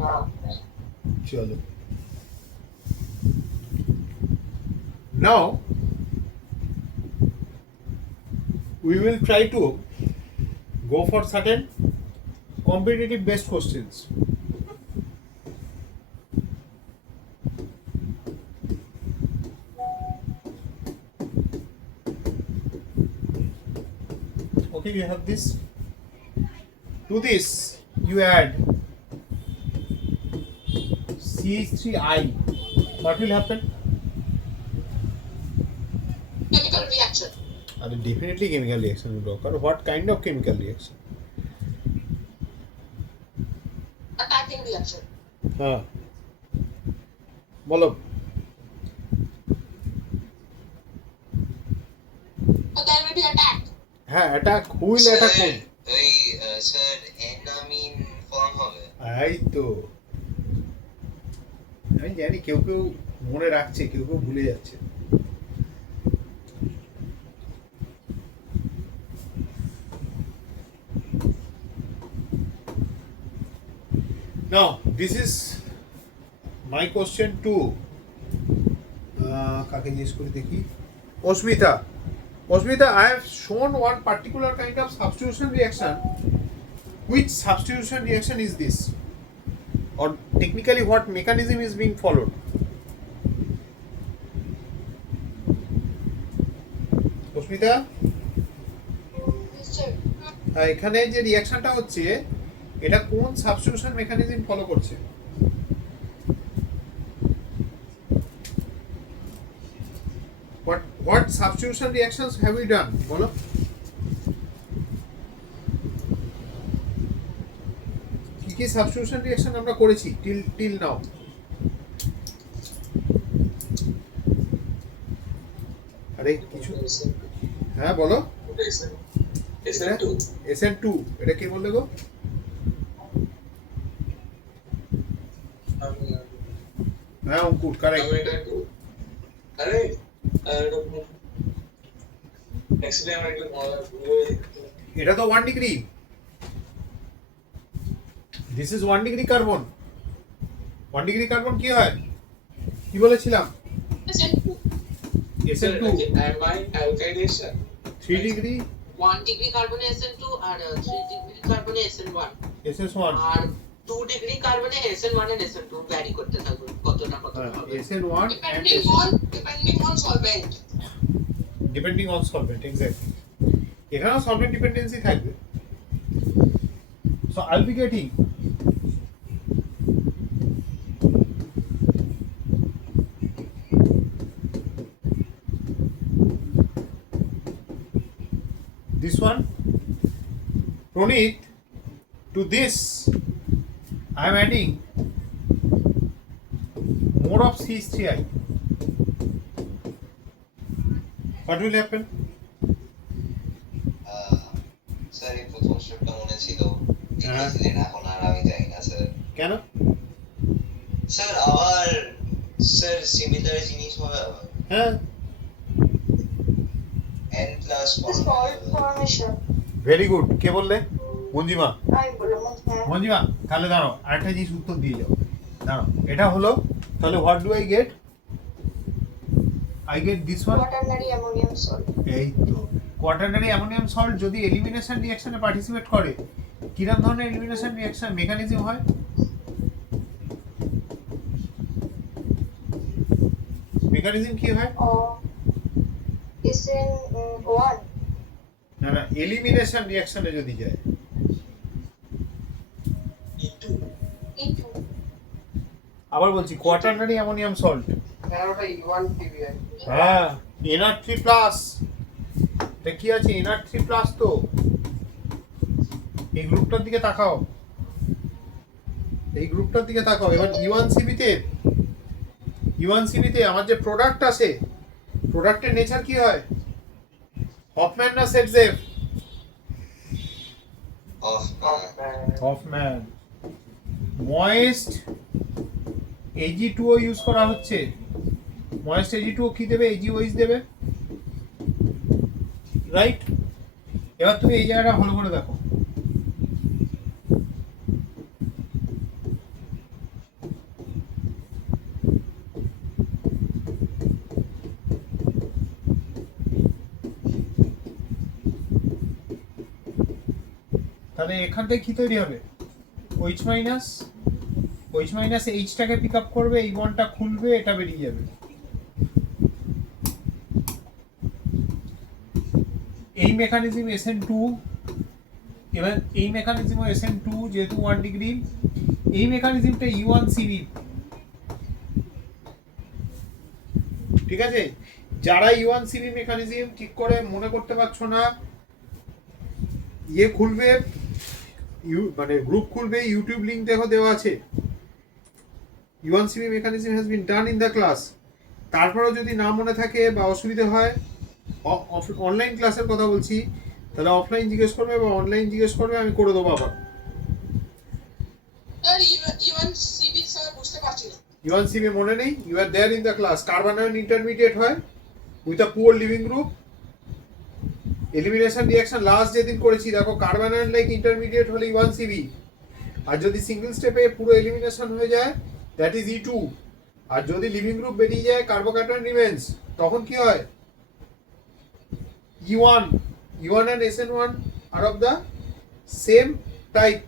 না, চলো, now we will try to go for certain competitive based questions. Okay, you have this. To this you add CH3I. What will happen? chemical reaction. Definitely chemical reaction will occur. What kind of chemical reaction? Attacking reaction. বলো। So there will be attack. হ্যাঁ, attack. Who will attack কোন? ওই sir এনামিন form হবে। এই তো আমি জানি, কেউ কেউ মনে রাখছে, কেউ কেউ ভুলে যাচ্ছে। Now, this is my question to কাকে জিজ্ঞেস করে দেখি, অস্মিতা। Osmita, I have shown one particular kind of substitution reaction. Which substitution reaction is this? Or technically what mechanism is being followed? Osmita, Yes, sir. এখানে যে রিঅ্যাকশনটা হচ্ছে, এটা কোন substitution mechanism follow করছে? What substitution reactions have we done? বলো। কি কি substitution reaction আমরা করেছি till now? আরে কিছু হ্যাঁ বলো SN2 SN2 এটা কি বললে গো? হ্যাঁ অঙ্কুর কারেক্ট। আমি এটা একটু আরে অ্যাকচুয়ালি আমার একটু এটা তো 1 degree, this is 1 degree carbon. 1 degree carbon কি হয় কি বলেছিলাম? SN2 amine alkylation 3 degree 1 degree কার্বনে SN2 আর 3 ডিগ্রি কার্বনে SN1 SS1 আর 2 ডিগ্রি কার্বনে SN1 আর SN2 ভ্যারি করতে থাকবে কতটা হবে SN1 and depending on solvent. depending on solvent, exactly. এখানেও solvent dependency থাকবে। So I'll be getting this one, Pranit, to this I am adding more of CH3I. What will happen? Sir এই প্রথম স্টেপটা মনে ছিল, লিখেছিলেন, এখন আর আমি জানি না স্যার। কেন? স্যার আবার স্যার সিমিলার জিনিস হবে আবার। হ্যাঁ n plus Salt formation. Very good. কে বললে? মঞ্জিমা। আমি বললাম হ্যাঁ। মঞ্জিমা তাহলে দাঁড়াও আরেকটা জিনিস উত্তর দিয়ে যাও। দাঁড়াও এটা হলো তাহলে what do I get? I get this one. Quaternary ammonium salt. এই তো কোয়াটারনারি অ্যামোনিয়াম সল্ট যদি এলিমিনেশন রিঅ্যাকশনে পার্টিসিপেট করে কিরকম ধরনের এলিমিনেশন রিঅ্যাকশন মেকানিজম হয়? মেকানিজম কি হয়? SN1. না না এলিমিনেশন রিঅ্যাকশনে যদি যায় E2 E2. আবার বলছি কোয়াটারনারি অ্যামোনিয়াম সল্ট। স্যার ওটা E1 PBI। হ্যাঁ NR3 প্লাস। এটা কি আছে? NR3 plus. তো এই গ্রুপটার দিকে তাকাও, এই গ্রুপটার দিকে তাকাও। এবার E1CB তে আমার যে প্রোডাক্ট আছে প্রোডাক্টের নেচার কি হয়? হফম্যান না সেটজেফ? হফম্যান। ময়েস্ট Ag2O ইউজ করা হচ্ছে। ময়েস্ট Ag2O কি দেবে? AgOH দেবে, রাইট? এবার তুমি এই জায়গাটা ভালো করে দেখো। তাহলে এখান থেকে কি তৈরি হবে? OH মাইনাস, OH মাইনাস এইচটাকে পিক আপ করবে, এই বন্ডটা খুলবে, এটা বেরিয়ে যাবে। এই মেকানিজম SN2, এবার এই মেকানিজম SN2 যেহেতু 1 ডিগ্রি, এই মেকানিজমটা E1CB। ঠিক আছে, যারা E1CB মেকানিজম ঠিক করে মনে করতে পারছো না, ইয়ে খুলবে, মানে গ্রুপ খুলবে, ইউটিউব লিংক দেখো দেওয়া আছে। E1CB mechanism has been done in the class. তারপরেও যদি না মনে থাকে বা অসুবিধা হয়, অনলাইন ক্লাসের কথা বলছি, তাহলে অফলাইন জিজ্ঞেস করবে বা অনলাইন জিজ্ঞেস করবে, আমি করে দেবো আবার। স্যার E1CB স্যার বুঝতে পারছি না। E1CB মনে নেই? You are there in the class. Carbon ion intermediate হয় with a poor leaving group. Elimination reaction last যেদিন করেছি দেখো, কার্বন আয়ন লাইক ইন্টারমিডিয়েট হলে E1CB, আর যদি সিঙ্গেল স্টেপে পুরো এলিমিনেশন হয়ে যায় দ্যাট ইজ E2, আর যদি লিভিং গ্রুপ বেরিয়ে যায় কার্বোক্যাটায়ন রিমেন্স, তখন কি হয়? E1 and SN1 are of the same type.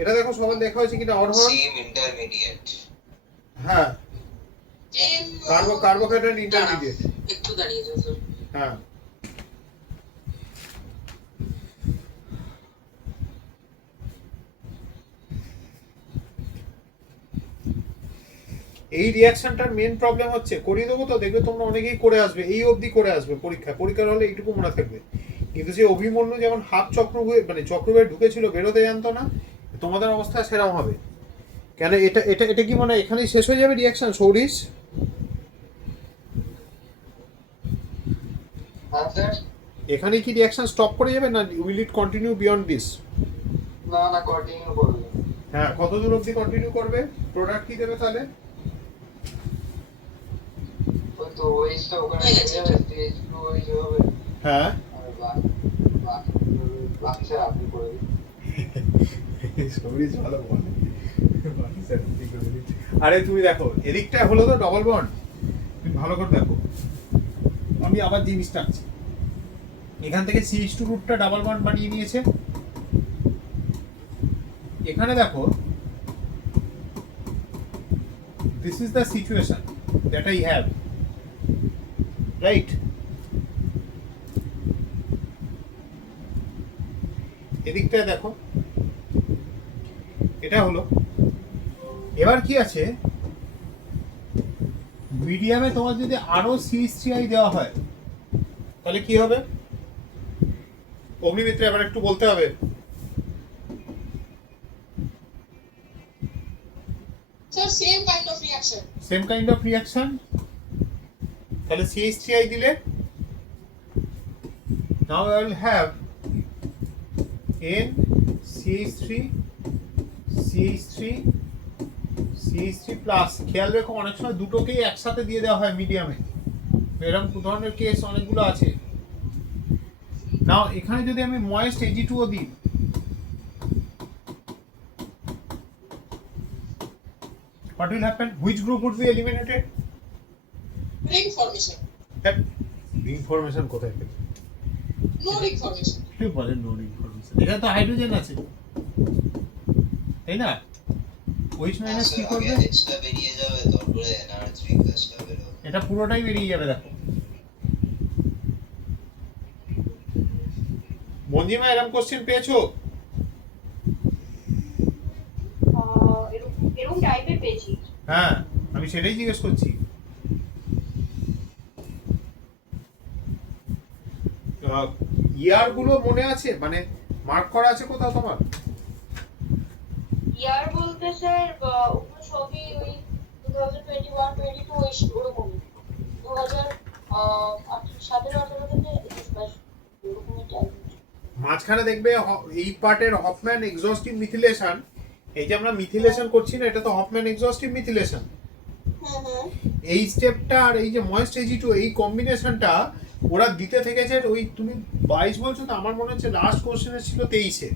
এটা দেখো সমান দেখা হয়েছে কিনা? অরহন সেম ইন্টারমিডিয়েট। হ্যাঁ, কার্বোক্যাটায়ন ইন্টারমিডিয়েট। একটু দাঁড়িয়ে যাও স্যার। হ্যাঁ, এই রিঅ্যাকশনটার মেন প্রবলেম হচ্ছে, করিয়ে দেবো তো দেখবে তোমরা অনেকেই করে আসবে, এই অবধি করে আসবে পরীক্ষার হলে এইটুকু মনে থাকবে। কিন্তু সে অভিমন্যু যেমন হাফ চক্র হয়ে মানে চক্র হয়ে ঢুকেছিল, বেরোতে জানতো না, তোমাদের অবস্থা সেরকম হবে। কেন এটা এটা এটা কি মনে হয় এখানেই শেষ হয়ে যাবে রিঅ্যাকশন? সৌরিশ হ্যাঁ স্যার। এখানে কি রিঅ্যাকশন স্টপ করে যাবে না will it continue beyond this? না না, কন্টিনিউ করবে। হ্যাঁ, কত দূর অবধি কন্টিনিউ করবে? প্রোডাক্ট কি দেবে তাহলে? ওই তো ওয়েজটা ওখানে হয়ে থেকে গেছে। যাবে, স্টেজ টু ওয়েজ হবে। হ্যাঁ, আর বাকি বাকি স্যার আপনি করে দিন। সবই ভালো বলে। আরে তুমি দেখো এদিকটা হলো তো ডবল বন্ড, তুমি ভালো করে দেখো। আমি আবার জিনিসটা আনছি, এখান থেকে CH2 গ্রুপটা ডাবল বন্ড বানিয়ে নিয়েছে। এখানে দেখো, this is the situation that I have, right? এদিকটা দেখো, এটা হলো। এবার কি আছে, মিডিয়ামে তোমার যদি আরো CH3I দেওয়া হয় তাহলে কি হবে? অগ্নিমিত্র এবার একটু বলতে হবে। Sir, same kind of reaction. Same kind of reaction, তাহলে CH3I দিলে now I will have NCH3 CH3 CH3 plus. খেয়াল রেখো অনেক সময় দুটোকেই একসাথে দিয়ে দেওয়া হয় মিডিয়ামে, এরকম ধরনের কেস অনেকগুলো আছে। নাও এখানে যদি আমি ময়েস্ট Ag2 ও দিই, what will happen? Which group would be eliminated? Ring formation. That ring formation কোথায় পেল? No ring formation. কি বলে নো ring formation? এখানে তো হাইড্রোজেন আছে, তাই না? OH মাইনাস কি করবে? এক্সট্রা বেরিয়ে যাবে, তারপরে NR3 প্লাসটা বেরোবে। এটা পুরোটাই বেরিয়ে যাবে। দেখো মঞ্জিমা, এরকম কোশ্চেন পেয়েছো? এরকম টাইপের পেয়েছি। হ্যাঁ, আমি সেটাই জিজ্ঞেস করছি। ইয়ার গুলো মনে আছে, মানে মার্ক করা আছে কোথাও তোমার? ইয়ার বলতে স্যার ওগুলো সবই ওই 2021 22 ওই ওরকম 2017-18 থেকে 21 ওরকমই টাইপ। মাঝখানে দেখবে এই পার্টের হফম্যান এক্সস্টিভ মিথিলেশন, এই যে আমরা মিথিলেশন করছি না, এটা তো হফম্যান এক্সস্টিভ মিথিলেশন। এই স্টেপটা আর এই যে ময়েস্ট Ag2 এই কম্বিনেশনটা ওরা দিতে থেকেছে। ওই তুমি 22 বলছো তো, আমার মনে হচ্ছে লাস্ট কোশ্চেনে ছিল 23-এ।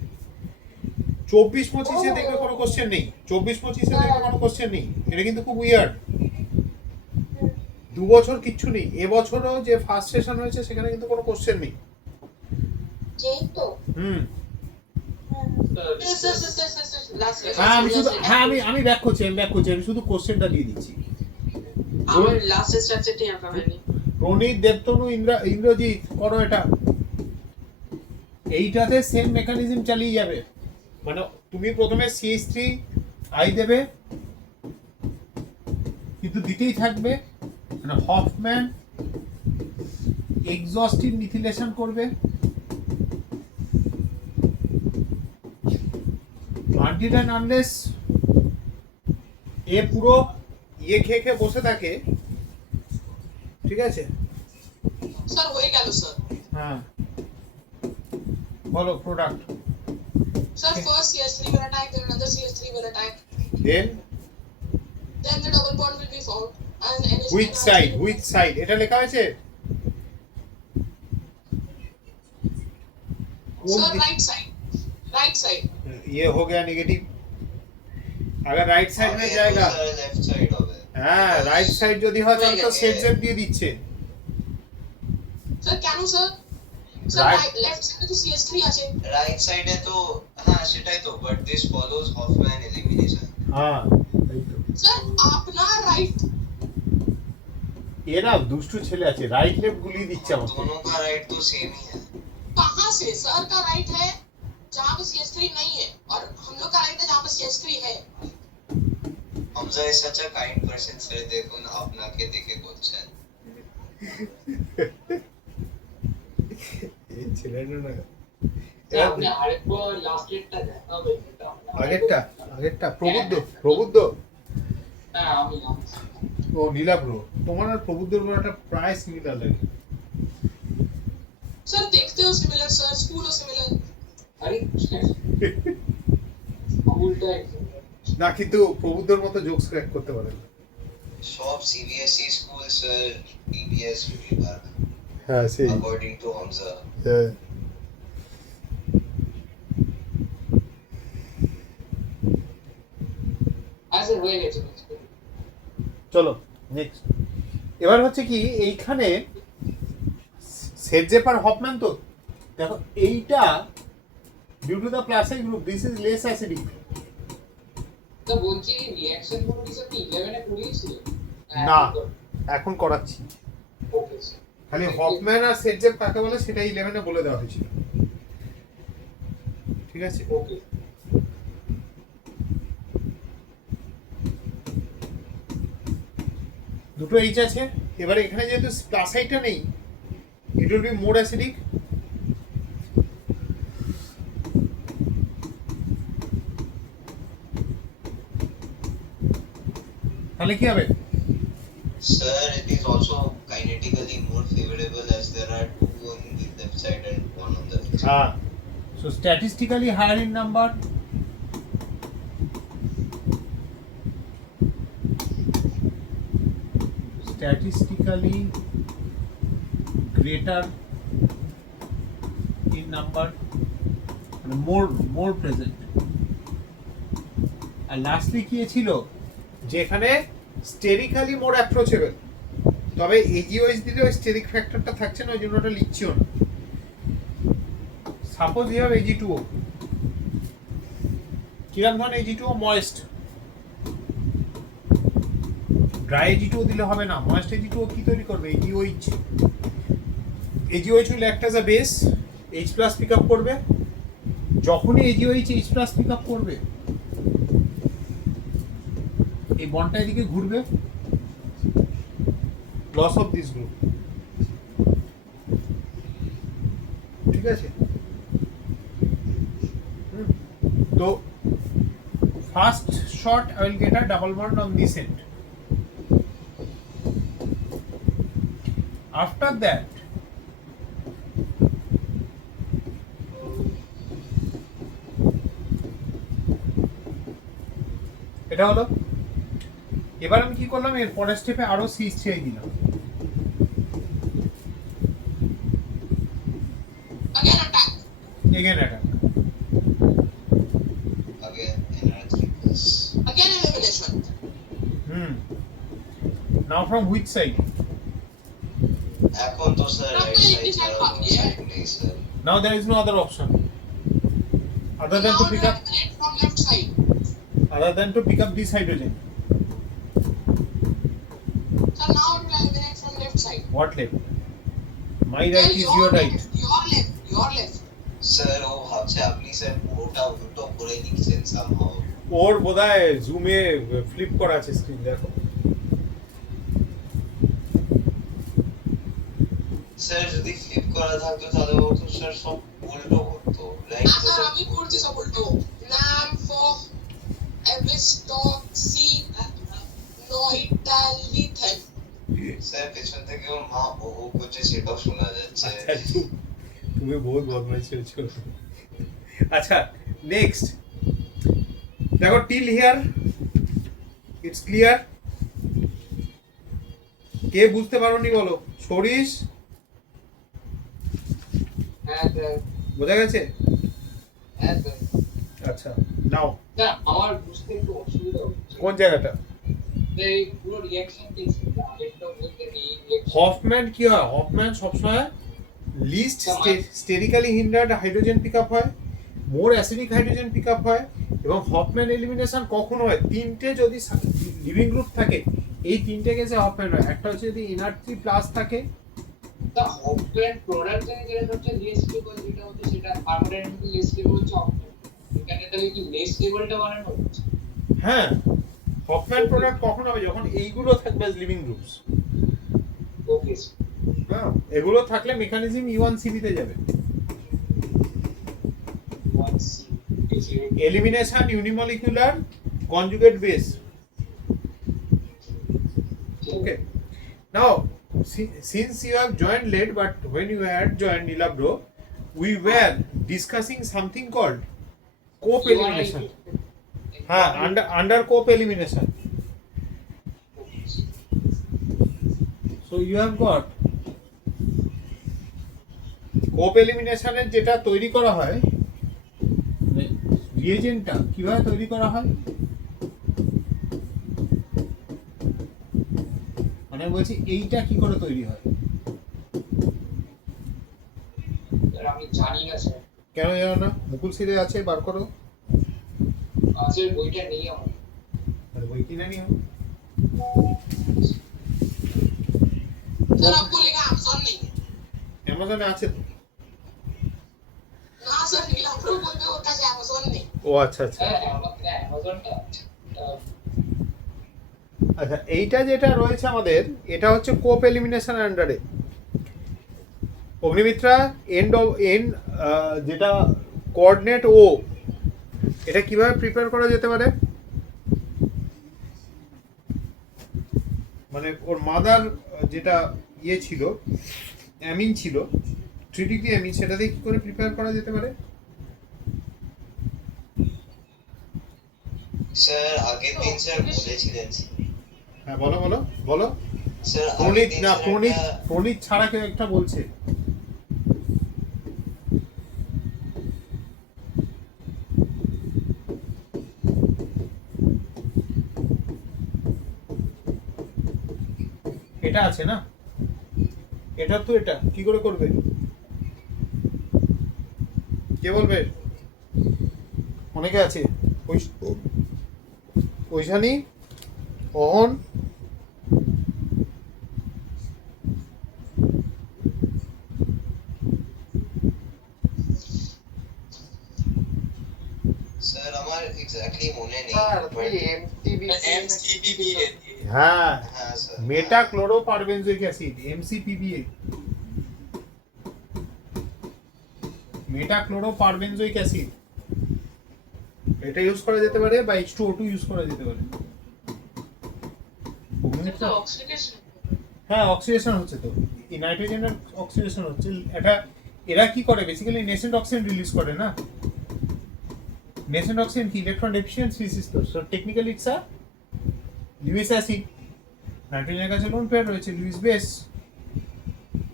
24-25-এ দেখবে কোনো কোশ্চেন নেই, 24-25-এ দেখবে কোনো কোশ্চেন নেই। এটা কিন্তু খুব উইয়ার্ড। 2 বছর কিচ্ছু নেই, এবছরও যে ফার্স্ট সেশন হয়েছে সেখানে কিন্তু কোনো কোশ্চেন নেই। যেই তো হ্যাঁ, আমি শুধু আমি ব্যাক করছি, আমি শুধু কোশ্চেনটা দিয়ে দিচ্ছি। আমার লাস্ট স্ট্রাকচারটি আঁকা হয়নি। প্রণীত, দেবতনু, ইন্দ্রজিৎ করো এটা। এইটাতে সেম মেকানিজম চালিয়ে যাবে, মানে তুমি প্রথমে CH3I দেবে, কিন্তু দিতেই থাকবে, মানে হফম্যান এক্সস্টিভ মিথিলেশন করবে। আনটিল অ্যান্ড আনলেস এ পুরো ইয়ে খেয়ে বসে থাকে, ঠিক আছে? স্যার হয়ে গেল স্যার। হ্যাঁ, বলো product. Sir, first CH3 will attack, then another CH3 will attack. Then Then the double bond will be formed. And NH which side এটা লেখা আছে? Sir, right side. Right side. ये हो गया नेगेटिव। अगर राइट साइड में जाएगा, left side হবে। হ্যাঁ রাইট সাইড যদি হয় তাহলে তো সেট জেড দিয়ে দিচ্ছে। Sir, কেন স্যার? Sir Right. লেফট সাইডে তো CH3 আছে। রাইট সাইডে তো হ্যাঁ সেটাই তো, but this follows Hofmann elimination. হ্যাঁ তাই তো। স্যার আপনার রাইট এরা দুষ্টু ছেলে আছে, রাইট লেফট গুলিয়ে দিচ্ছে আমাকে। दोनों का राइट तो सेम ही है। कहाँ से? सर का राइट है जहाँ पे CH3 नहीं है, और हम लोग का राइट है जहाँ पे CH3 है। Hamza is such a kind person, sir, দেখুন আপনাকে দেখে করছেন। এই ছেলেটা না, আপনি আরেকবার লাস্ট ডেটটা দেখাবে এটা। আগেরটা প্রবুদ্ধ। হ্যাঁ আমি ও নীলাব্র, তোমার আর প্রবুদ্ধর একটা প্রায় সিমিলার লাগে। school or similar? আরে স্কুলটা না কিন্তু প্রবুদ্ধর মতো জোকস ক্র্যাক করতে পারে না। সব CBSE school sir PBS will be back হ্যাঁ সেই according to Hamza. হ্যাঁ। আজ হয়ে গেছে চলো নেক্সট। এবার হচ্ছে কি এইখানে সেটজেপার হফম্যান তো দেখো এইটা ডিউ টু দ্য প্লাসিক group this is less acidic. তো বলছি রিঅ্যাকশন গুলো কি আপনি 11 এ করিয়েছিলেন? না এখন করাচ্ছি। Okay sir. খালি হফম্যান আর সেটজেপ কাকে বলে সেটা 11 এ বলে দেওয়া হয়েছিল, ঠিক আছে? ওকে দুটো এইচ আছে। এবারে এখানে যেহেতু প্লাস আইটা নেই, it will be more acidic. তাহলে কি হবে? Sir, it is also kinetically more favorable as there are two on the left side and one on the right side. হ্যাঁ, so statistically higher in number, statistically greater in number, more present. আর lastly কি ছিল যেখানে স্টেরিক্যালি মোর approachable, তবে এজিওএইচ দিলে ওই steric ফ্যাক্টরটা থাকছে না, ওই জন্য ওটা লিখছিও না। সাপোজ ইউ হ্যাভ Ag2O, কিরম ধরনের Ag2O? ময়েস্ট। ড্রাই Ag2O দিলে হবে না, ময়েস্ট Ag2O কি তৈরি করবে? AgOH। AgOH will act as a base, H+ pick up করবে। যখনই AgOH H+ পিক আপ করবে, এই বন্ডটা এদিকে ঘুরবে, লস অফ দিস গ্রুপ, ঠিক আছে? তো first shot I will get a double bond on this end. After that এটা হলো। এবার আমি কি করলাম, এর পরের স্টেপে আরো সিস ছেড়ে দিলাম। Again attack. Again attack, Again, NR3+. Again elimination. Now from which side? এখন তো sir From right the side right ছাড়া side, কোনো yeah. সাইড নেই sir. Now there is no other option other than Now to pick up eliminate from left side. this hydrogen. So now it will eliminate from left side. What left? My right is your right. Your left. Your left. Sir ও ভাবছে আপনি sir পুরোটা উল্টো করে লিখছেন somehow. ওর বোধহয় জুমে flip করা আছে স্ক্রিন, দেখো। স্যার যদি ফ্লিপ করা থাকতো তাহলে ও তো স্যার সব উল্টো করতো, লাইক না তো স্যার আমি করছি সব উল্টো। নাম ফর এভিস্টক সি নয়টালিথেন। স্যার পেছন থেকে ওর মা ও করছে সেটাও শোনা যাচ্ছে। তুমি বহুত বদমাইশি হয়েছো। আচ্ছা নেক্সট দেখো, টিল হিয়ার ইটস ক্লিয়ার। কে বুঝতে পারোনি বলো? সরিস হ্যাঁ স্যার বোঝা গেছে? হ্যাঁ স্যার। আচ্ছা নাও না আমার বুঝতে একটু অসুবিধা হচ্ছে। কোন জায়গাটা? এই পুরো রিঅ্যাকশন টেস্টটা এটা বলতে নেই। হফম্যান কি হয়? হফম্যান সবসময় least sterically hindered hydrogen pick up হয়, more acidic hydrogen pick up হয়, এবং হফম্যান এলিমিনেশন কখন হয়? তিনটে যদি লিভিং গ্রুপ থাকে, এই তিনটে কেসে হফম্যান হয়। একটা হচ্ছে যদি NR3+ থাকে, The Hopland product যেটা হচ্ছে লেস লেভেল, যেটা হচ্ছে সেটা পার্মানেন্ট লেস লেভেল হচ্ছে Hopland। এখানে তাহলে কি লেস লেভেলটা বানানো হচ্ছে? হ্যাঁ হফম্যান প্রোডাক্ট কখন হবে? যখন এইগুলো থাকবে লিভিং গ্রুপস। ওকে হ্যাঁ এগুলো থাকলে মেকানিজম E1CB তে যাবে। Elimination unimolecular conjugate base. Okay. Now, since you have joined late, but when you had joined Nilabro, we were discussing something called cope elimination. Under cope elimination. So you have got cope elimination এর যেটা তৈরি করা হয় রিএজেন্টটা কিভাবে তৈরি করা হয় মানে বলছি এইটা কি করে তৈরি হয় স্যার আমি জানি না স্যার কেন জানো না মুকুল সিরে আছে বার করো স্যার বইটা নেই আমার আরে বই কিনে নিও सर आपको लेगा अमेज़न नहीं है অ্যামাজনে আছে তো ना सर नीला प्रो बोल पे और का अमेज़न नहीं ও আচ্ছা আচ্ছা হ্যাঁ অ্যামাজনটা আচ্ছা এইটা যেটা রয়েছে আমাদের এটা হচ্ছে কোপ এলিমিনেশন আন্ডারে অগ্নিমিত্রা এন্ড যেটা কোঅর্ডিনেট ও এটা কিভাবে প্রিপেয়ার করা যেতে পারে মানে ওর মাদার যেটা ইয়ে ছিল অ্যামিন ছিল 3 ডিগ্রি অ্যামিন সেটা দিয়ে কি করে প্রিপেয়ার করা যেতে পারে স্যার আগের দিন স্যার বলেছিলেন হ্যাঁ বলো বলো বলো স্যার প্রণীত না প্রণীত ছাড়া কেউ একটা বলছে এটা আছে না এটা তো এটা কি করে করবে কে বলবে অনেকে আছে ওইখানি অহন স্যার আমার এক্স্যাক্টলি মনে নেই MCPBA হ্যাঁ হ্যাঁ স্যার মেটা ক্লোরোপারবেনজোইক অ্যাসিড এমসিপিবিএ মেটা ক্লোরোপারবেনজোইক অ্যাসিড এটা ইউজ করা যেতে পারে বা H2O2 ইউজ করা যেতে পারে तो ऑक्सीडेशन হ্যাঁ অক্সিডেশন হচ্ছে তো এই নাইট্রোজেনের অক্সিডেশন হচ্ছে এটা এরা কি করে বেসিক্যালি নেসেন্ট অক্সিজেন রিলিজ করে না নেসেন্ট অক্সিজেন কি ইলেকট্রন ডেফিসিয়েন্ট স্পিসিস তো so technically it's a Luis acid নাইট্রোজেনের কাছে লোন পেয়ার রয়েছে লুইস বেস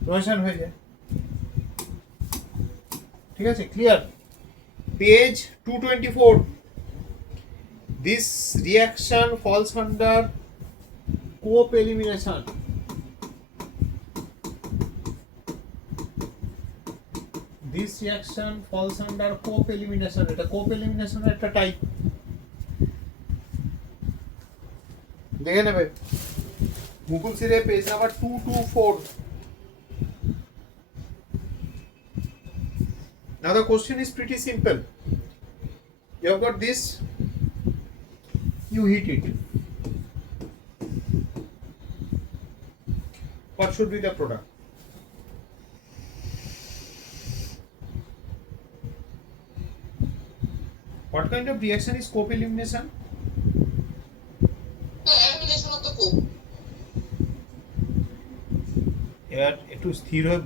রোশন হয়ে যায় ঠিক আছে clear page 224 this reaction falls under cope elimination this reaction falls under cope elimination এটা cope elimination এর একটা টাইপ দেখে নেবে মুকুল সিরে page number 224 now the question is pretty simple you have got this you heat it what should be the product what kind of reaction is cope elimination तो elimination of the कोप এবার একটু স্থির হয়ে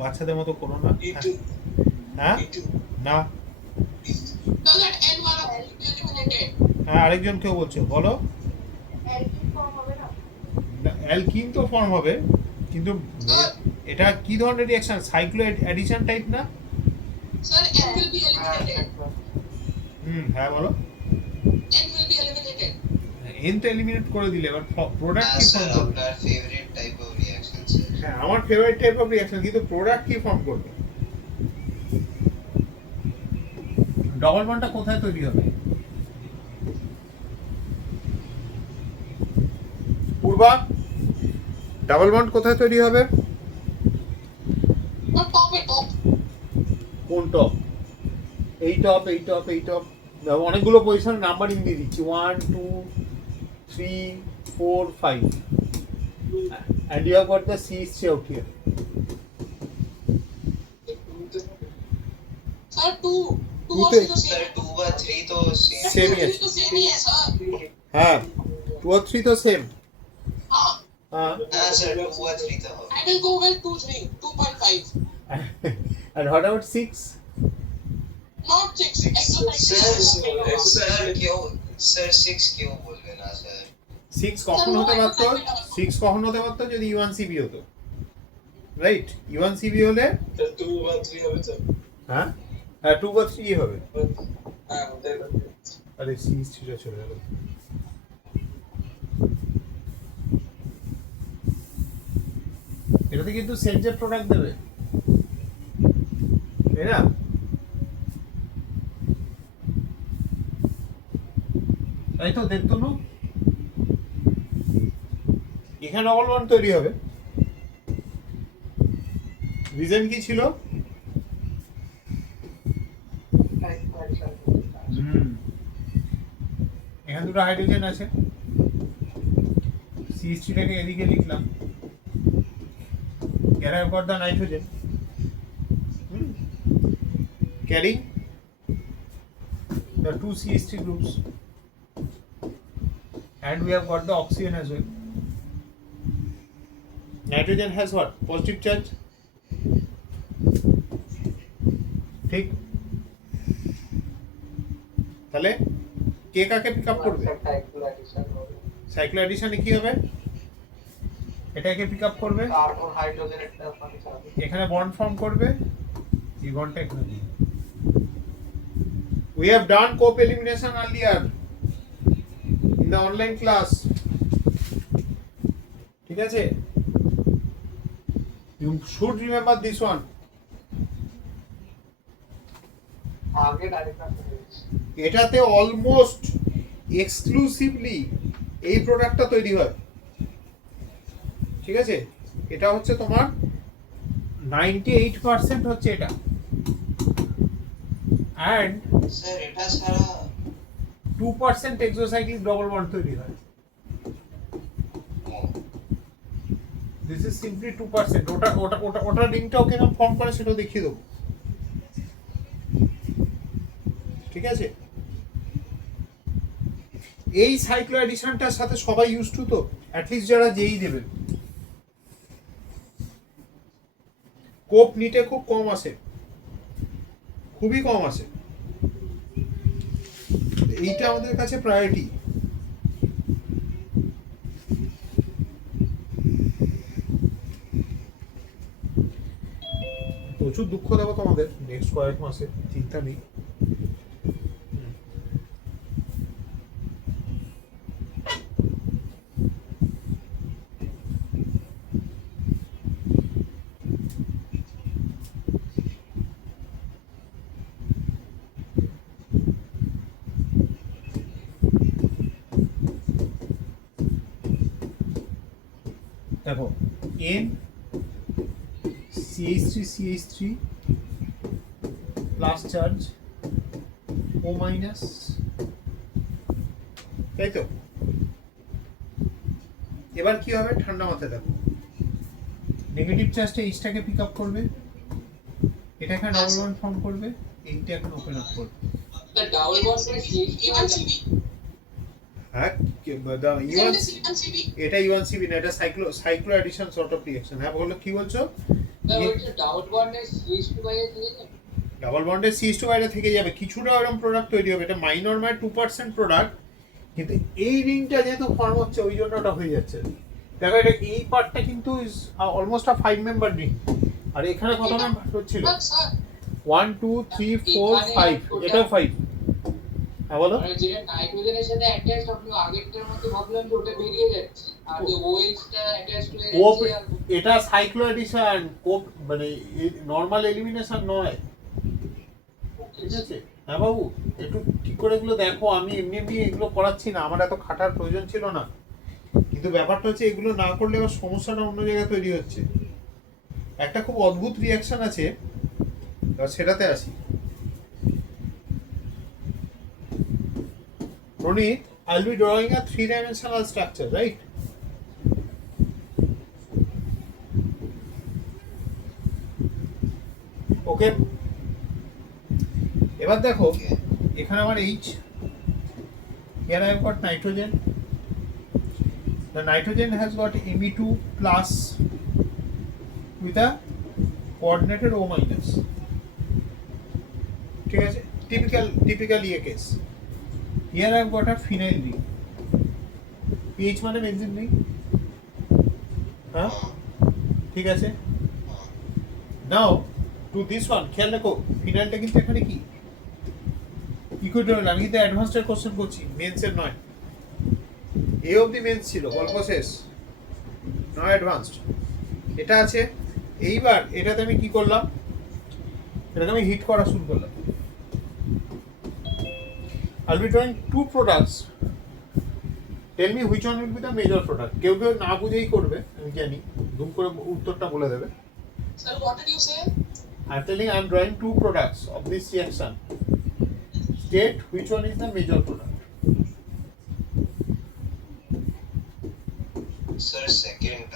বাচ্চাদের মতো করো না হ্যাঁ না तो दैट एन वाला एलिमिनेटेड হ্যাঁ আরেকজন কেউ বলছো বলো অ্যালকিন ফর্ম হবে না অ্যালকিন তো ফর্ম হবে কিন্তু এটা কি ধরনের রিঅ্যাকশন সাইক্লো অ্যাডিশন টাইপ না sir N will be eliminated হ্যাঁ বলো N will be eliminated N তো এলিমিনেট করে দিলে এবার প্রোডাক্ট কি স্যার ফর্ম করবে আপনার favourite type of reaction sir হ্যাঁ আমার ফেভারিট টাইপ অফ রিঅ্যাকশন কিন্তু প্রোডাক্ট কি ফর্ম করবে ডবল বন্ডটা কোথায় তৈরি হবে পূর্বা ডাবল বন্ড কোথায় তৈরি হবে और टॉप है टॉप কোন টপ এই টপ এই টপ এই টপ অনেকগুলো পজিশন নাম্বারিং দিয়ে দিচ্ছি 1 2 3 4 5 and you have got the C's out here sir 2 2 और पे- 3 तो স্যার सेम 2 বা 3 তো Same সেম ही है। तो सेम ही है सर হ্যাঁ 2 और 3 তো সেম हां হ্যাঁ না স্যার 2 বা 3 তো হবে I will go with 2 3 2.5 And what about 6? Not six. Six, sir 6 কেউ বলবে না স্যার 6 কখন হতে পারত? 6 কখন হতে পারত যদি E1CB হতো, রাইট? E1CB হলে 2 বা 3 হবে স্যার। হ্যাঁ হ্যাঁ 2 বা 3 হবে। হ্যাঁ ওটাই বলছি। আরে C3টা চলে গেল। এটাতে কিন্তু সেন্সের প্রোডাক্ট দেবে, তাই না? তাই তো দেখতো না, এখানে ডবল বন্ড তৈরি হবে। রিজন কি ছিল? এখানে দুটো হাইড্রোজেন আছে, CH3টাকে এদিকে লিখলাম, here I've got the nitrogen carrying the two CH3 groups, and we have got the oxygen as well. Nitrogen has what? Positive charge, ঠিক? তাহলে কে কাকে পিক আপ করবে? সাইক্লো অ্যাডিশনে কি হবে? এটাকে পিক আপ করবে, কার্বন হাইড্রোজেন একটা ফাংশন এখানে বন্ড ফর্ম করবে, এই বন্ডটা এখানে দিবে। We have done cope elimination earlier in the online class, ঠিক আছে? You should remember this one. আগে ডাইরেক্ট এটাতে অলমোস্ট এক্সক্লুসিভলি এই প্রোডাক্টটা তৈরি হয়, ঠিক আছে? এটা হচ্ছে তোমার 98% হচ্ছে এটা, and স্যার এটা ছাড়া 2% এক্সোসাইক্লিক ডবল বন্ড তৈরি হয়। This is simply 2%। ওটা রিংটাও কেন ফর্ম করে সেটা দেখিয়ে দেবো, ঠিক আছে? এই সাইক্লো অ্যাডিশনটার সাথে সবাই ইউজ টু, তো অ্যাটলিস্ট যারা যেই দেবে। কোপ নিটে খুব কম আসে, খুবই কম আসে, এইটা আমাদের কাছে প্রায়োরিটি। প্রচুর দুঃখ দেবো তোমাদের নেক্সট কয়েক মাসে, চিন্তা নেই। দেখো N CH3 plus charge O minus, তাই তো? এবার কি হবে ঠান্ডা মাথায় দেখো, নেগেটিভ চার্জটা এইচটাকে পিক আপ করবে, এটা এখানে ডাবল বন্ড ফর্ম করবে, এইটা এখন ওপেন আপ করবে। ডাবল বন্ড করে E1CB. হ্যাঁ E1CB. এটা E1CB না, এটা cyclo addition sort of reaction. হ্যাঁ বলো, কি বলছো? ডাবল বন্ডে সুইচ টু বাইরে থেকে যাবে ডাবল বন্ডের CH2 বাইরে থেকে যাবে, কিছুটা এরকম প্রোডাক্ট তৈরি হবে। এটা মাইনর 2% প্রোডাক্ট, কিন্তু এই রিংটা যেহেতু ফর্ম হচ্ছে ওই জন্য ওটা হয়ে যাচ্ছে। দেখো এটা এই পার্টটা কিন্তু অলমোস্ট আ 5 মেম্বার রিং, আর এখানে কত মেম্বার হচ্ছিল? স্যার 1 2 3 4 5, এটাও 5। হ্যাঁ বলো। মানে যেটা নাইট্রোজেনের সাথে অ্যাটাচড, আপনি আগেরটার মধ্যে ভাবলেন যে ওটা বেরিয়ে যাচ্ছে, আর যে ওএইচটা অ্যাটাচড হয়ে কোপ, যাচ্ছে আর এটা সাইক্লো অ্যাডিশন, কোপ মানে নরমাল এলিমিনেশন নয়, ঠিক আছে? হ্যাঁ বাবু, একটু ঠিক করে এগুলো দেখো। আমি এমনি এমনি এগুলো করাচ্ছি না, আমার এত খাটার প্রয়োজন ছিল না, কিন্তু ব্যাপারটা হচ্ছে এগুলো না করলে আবার সমস্যাটা অন্য জায়গায় তৈরি হচ্ছে। একটা খুব অদ্ভুত রিয়াকশন আছে, সেটাতে আসি। Ronit, I'll be drawing a 3-dimensional structure, right? Okay. এবার দেখো এখানে আমার H, here I have got nitrogen. The nitrogen has got Me2 plus with a coordinated O minus. ঠিক আছে, টিপিক্যাল ইয়ে case. Here I have got a phenyl ring, pH মানে benzene ring, হ্যাঁ ঠিক আছে। নাও টু দিস ওয়ান, খেয়াল রাখো ফিনাইলটা কিন্তু এখানে কি ইকুইটোরিয়াল। আমি কিন্তু অ্যাডভান্সড কোশ্চেন করছি, মেন্সের নয়। এ অবধি মেন্স ছিল, গল্প শেষ, নয় অ্যাডভান্সড। এটা আছে। এইবার এটাতে আমি কি করলাম, এটাকে আমি হিট করা শুরু করলাম। I'll be drawing two products. Tell me which one will be the major product. কেউ কেউ না বুঝেই করবে, আমি জানি, দুম করে উত্তরটা বলে দেবে। Sir, what did you say? I'm telling I'm drawing two products of this reaction. State which one is the major product. Sir, second.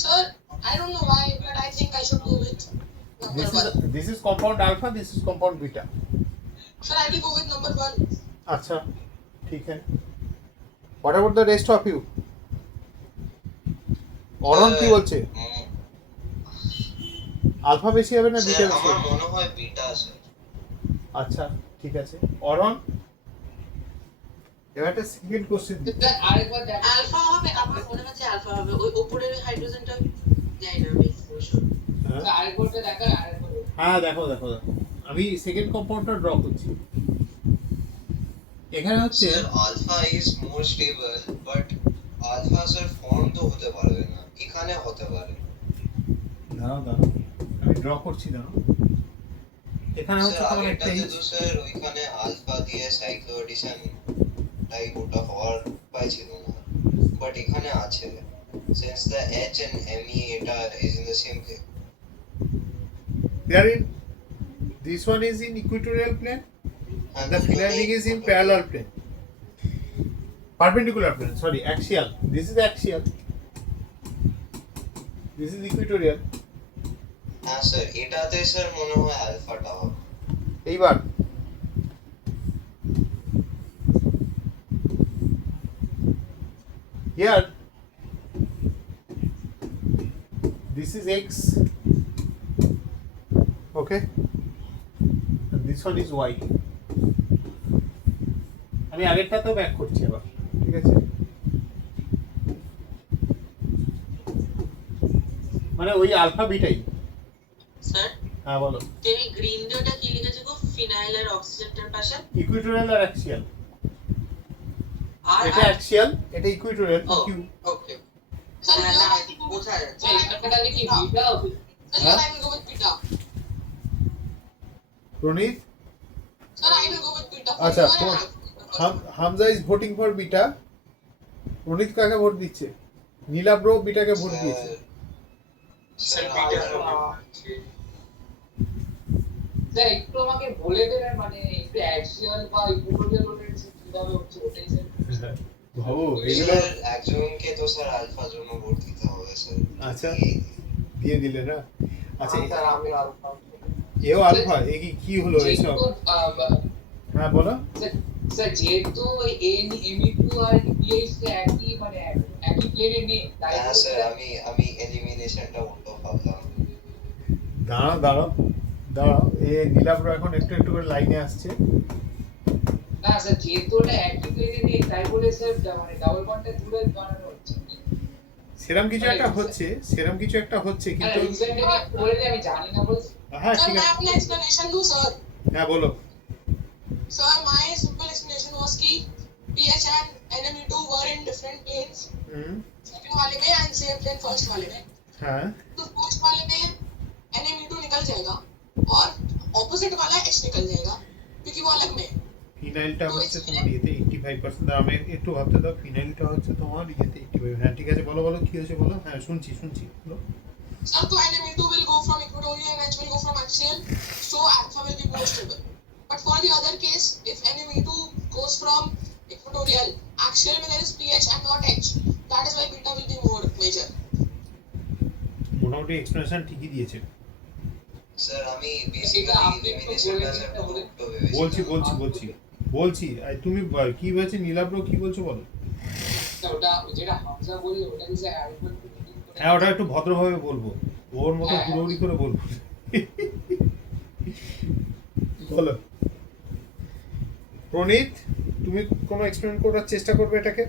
Sir, I don't know why, but I think I should go with number one. This is compound alpha, this is compound beta. Sir, I will go with number one. अच्छा, ठीक है। What about the rest of you? অরণ কি বলছে? Alpha বেশি হবে না beta বেশি? আমার মনে হয় বিটা স্যার। আচ্ছা ঠিক আছে। অরণ, এবার একটা সেকেন্ড কোশ্চেন। আরেকবার দেখ, আলফা হবে, আমার মনে হচ্ছে আলফা হবে। ওই উপরের হাইড্রোজেনটা যাই না আমি আরেকবারটা দেখা, আরেকবার হ্যাঁ দেখো দেখো দেখো, আমি সেকেন্ড কম্পাউন্ডটা ড্র করছি। এখানে হচ্ছে sir alpha is more stable, but alpha sir form তো হতে পারবে না, এখানে হতে পারে। দাঁড়াও দাঁড়াও, আমি ড্র করছি, দাঁড়াও। এখানে হচ্ছে স্যার তোমার একটা আগেরটাতে তো স্যার ওইখানে আলফা দিয়ে সাইক্লো এডিশন টাইপ ওটা হওয়ার উপায় ছিল না, বাট এখানে আছে। Since the H and Me এটা is in the same plane. they are in, this one is in equatorial plane and the phenyl ring is in parallel plane, perpendicular plane, sorry, axial. This is axial, this is equatorial. হ্যাঁ sir, এটাতে sir মনে হয় আলফাটা হবে। এইবার here this is X, okay, and this one is Y. আমি আগেরটাতেও back করছি আবার, ঠিক আছে। মানে ওই আলফা বিটাই। স্যার হ্যাঁ বলো। তুমি গ্রিন ডোটা কি লিখেছো গো, ফিনাইল আর অক্সিজেনটার পাশে? ইকুইটোরিয়াল আর অ্যাক্সিয়াল। আর এটা অ্যাক্সিয়াল, এটা ইকুইটোরিয়াল, কিউ। ওকে Sir, হ্যাঁ here না I will go with বোঝা যাচ্ছে। এই কথাটাকে কি বিটা হবে? Sir, here I will go with beta. প্রণীত, Sir, I will go with beta. আচ্ছা, Sir, তো I will go with beta. Hamza is voting for beta. প্রণীত কাকে ভোট দিচ্ছে? নীলাব্র বিটাকে ভোট দিয়েছে। স্যার বিটা হবে। স্যার একটু আমাকে বলে দেবেন, মানে একটু অ্যাক্সিয়াল বা ইকুইটোরিয়াল ওটার কিভাবে হচ্ছে ওটাই স্যার। ভাবো এইগুলো। স্যার একজনকে তো স্যার আলফার জন্য ভোট দিতে হবে স্যার। আচ্ছা, দিয়ে দিলে না। আচ্ছা, স্যার আমি আলফা, এও আলফা, এ কি হলো এইসব? যেহেতু হ্যাঁ বলো। স্যার যেহেতু NE2 আর PH একই, মানে একই প্লেনে নেই, তাই হ্যাঁ স্যার, আমি এলিমিনেশনটা উল্টো ভাবলাম। দাঁড়াও দাঁড়াও দাঁড়াও, এ নীলাব্র এখন একটু একটু করে লাইনে আসছে। না স্যার, যেহেতু ওটা একই প্লেনে নেই তাই বলে স্যার মানে ডাবল বন্ডটা দূরে বানানো হচ্ছে। সেরকম কিছু একটা হচ্ছে, সেরকম কিছু একটা হচ্ছে, আর কিন্তু রিজনটা কি বলে দিই, আমি জানি না বলছি। হ্যাঁ Sir, ঠিক मैं আছে। अपना explanation दूं sir. হ্যাঁ বলো। Sir, my simple explanation was कि pH and NME2 were in different planes. Hmm, Second वाले में and same plane first वाले में. হ্যাঁ तो first वाले में NME2 निकल जाएगा और opposite वाला H निकल जाएगा क्योंकि वो अलग में है. ফিনাইলটা হচ্ছে তোমার ইয়েতে 85%। আমি একটু ভাবতে দাও, ফিনাইলটা হচ্ছে তোমার ইয়েতে 85। হ্যাঁ ঠিক আছে, বলো বলো কি হয়েছে বলো। হ্যাঁ শুনছি শুনছি, বলো। Sir, so NME2 will go from equatorial and H will go from axial, so alpha will be more stable. But for the other case, if NME2 goes from equatorial, axial where there is pH and not H, that is why beta will be more major. মোটামুটি explanation ঠিকই দিয়েছে। Sir আমি সেটা আপনি একটু এলিমিনেশনটা বলে sir দিন, বলে উল্টো ভেবেছিলাম। বলছি আর তুমি কি হয়েছে নীলাব্র কি বলছো বলো। স্যার ওটা যেটা হামজা বললো ওটা কি স্যার আরেকবার হ্যাঁ ওটা একটু ভদ্রভাবে বলবো, ওর মতো হ্যাঁ। হুড়োহুড়ি করে বলবো। বলো প্রনীত, তুমি কোনো এক্সপ্লেন করার চেষ্টা করবে এটাকে?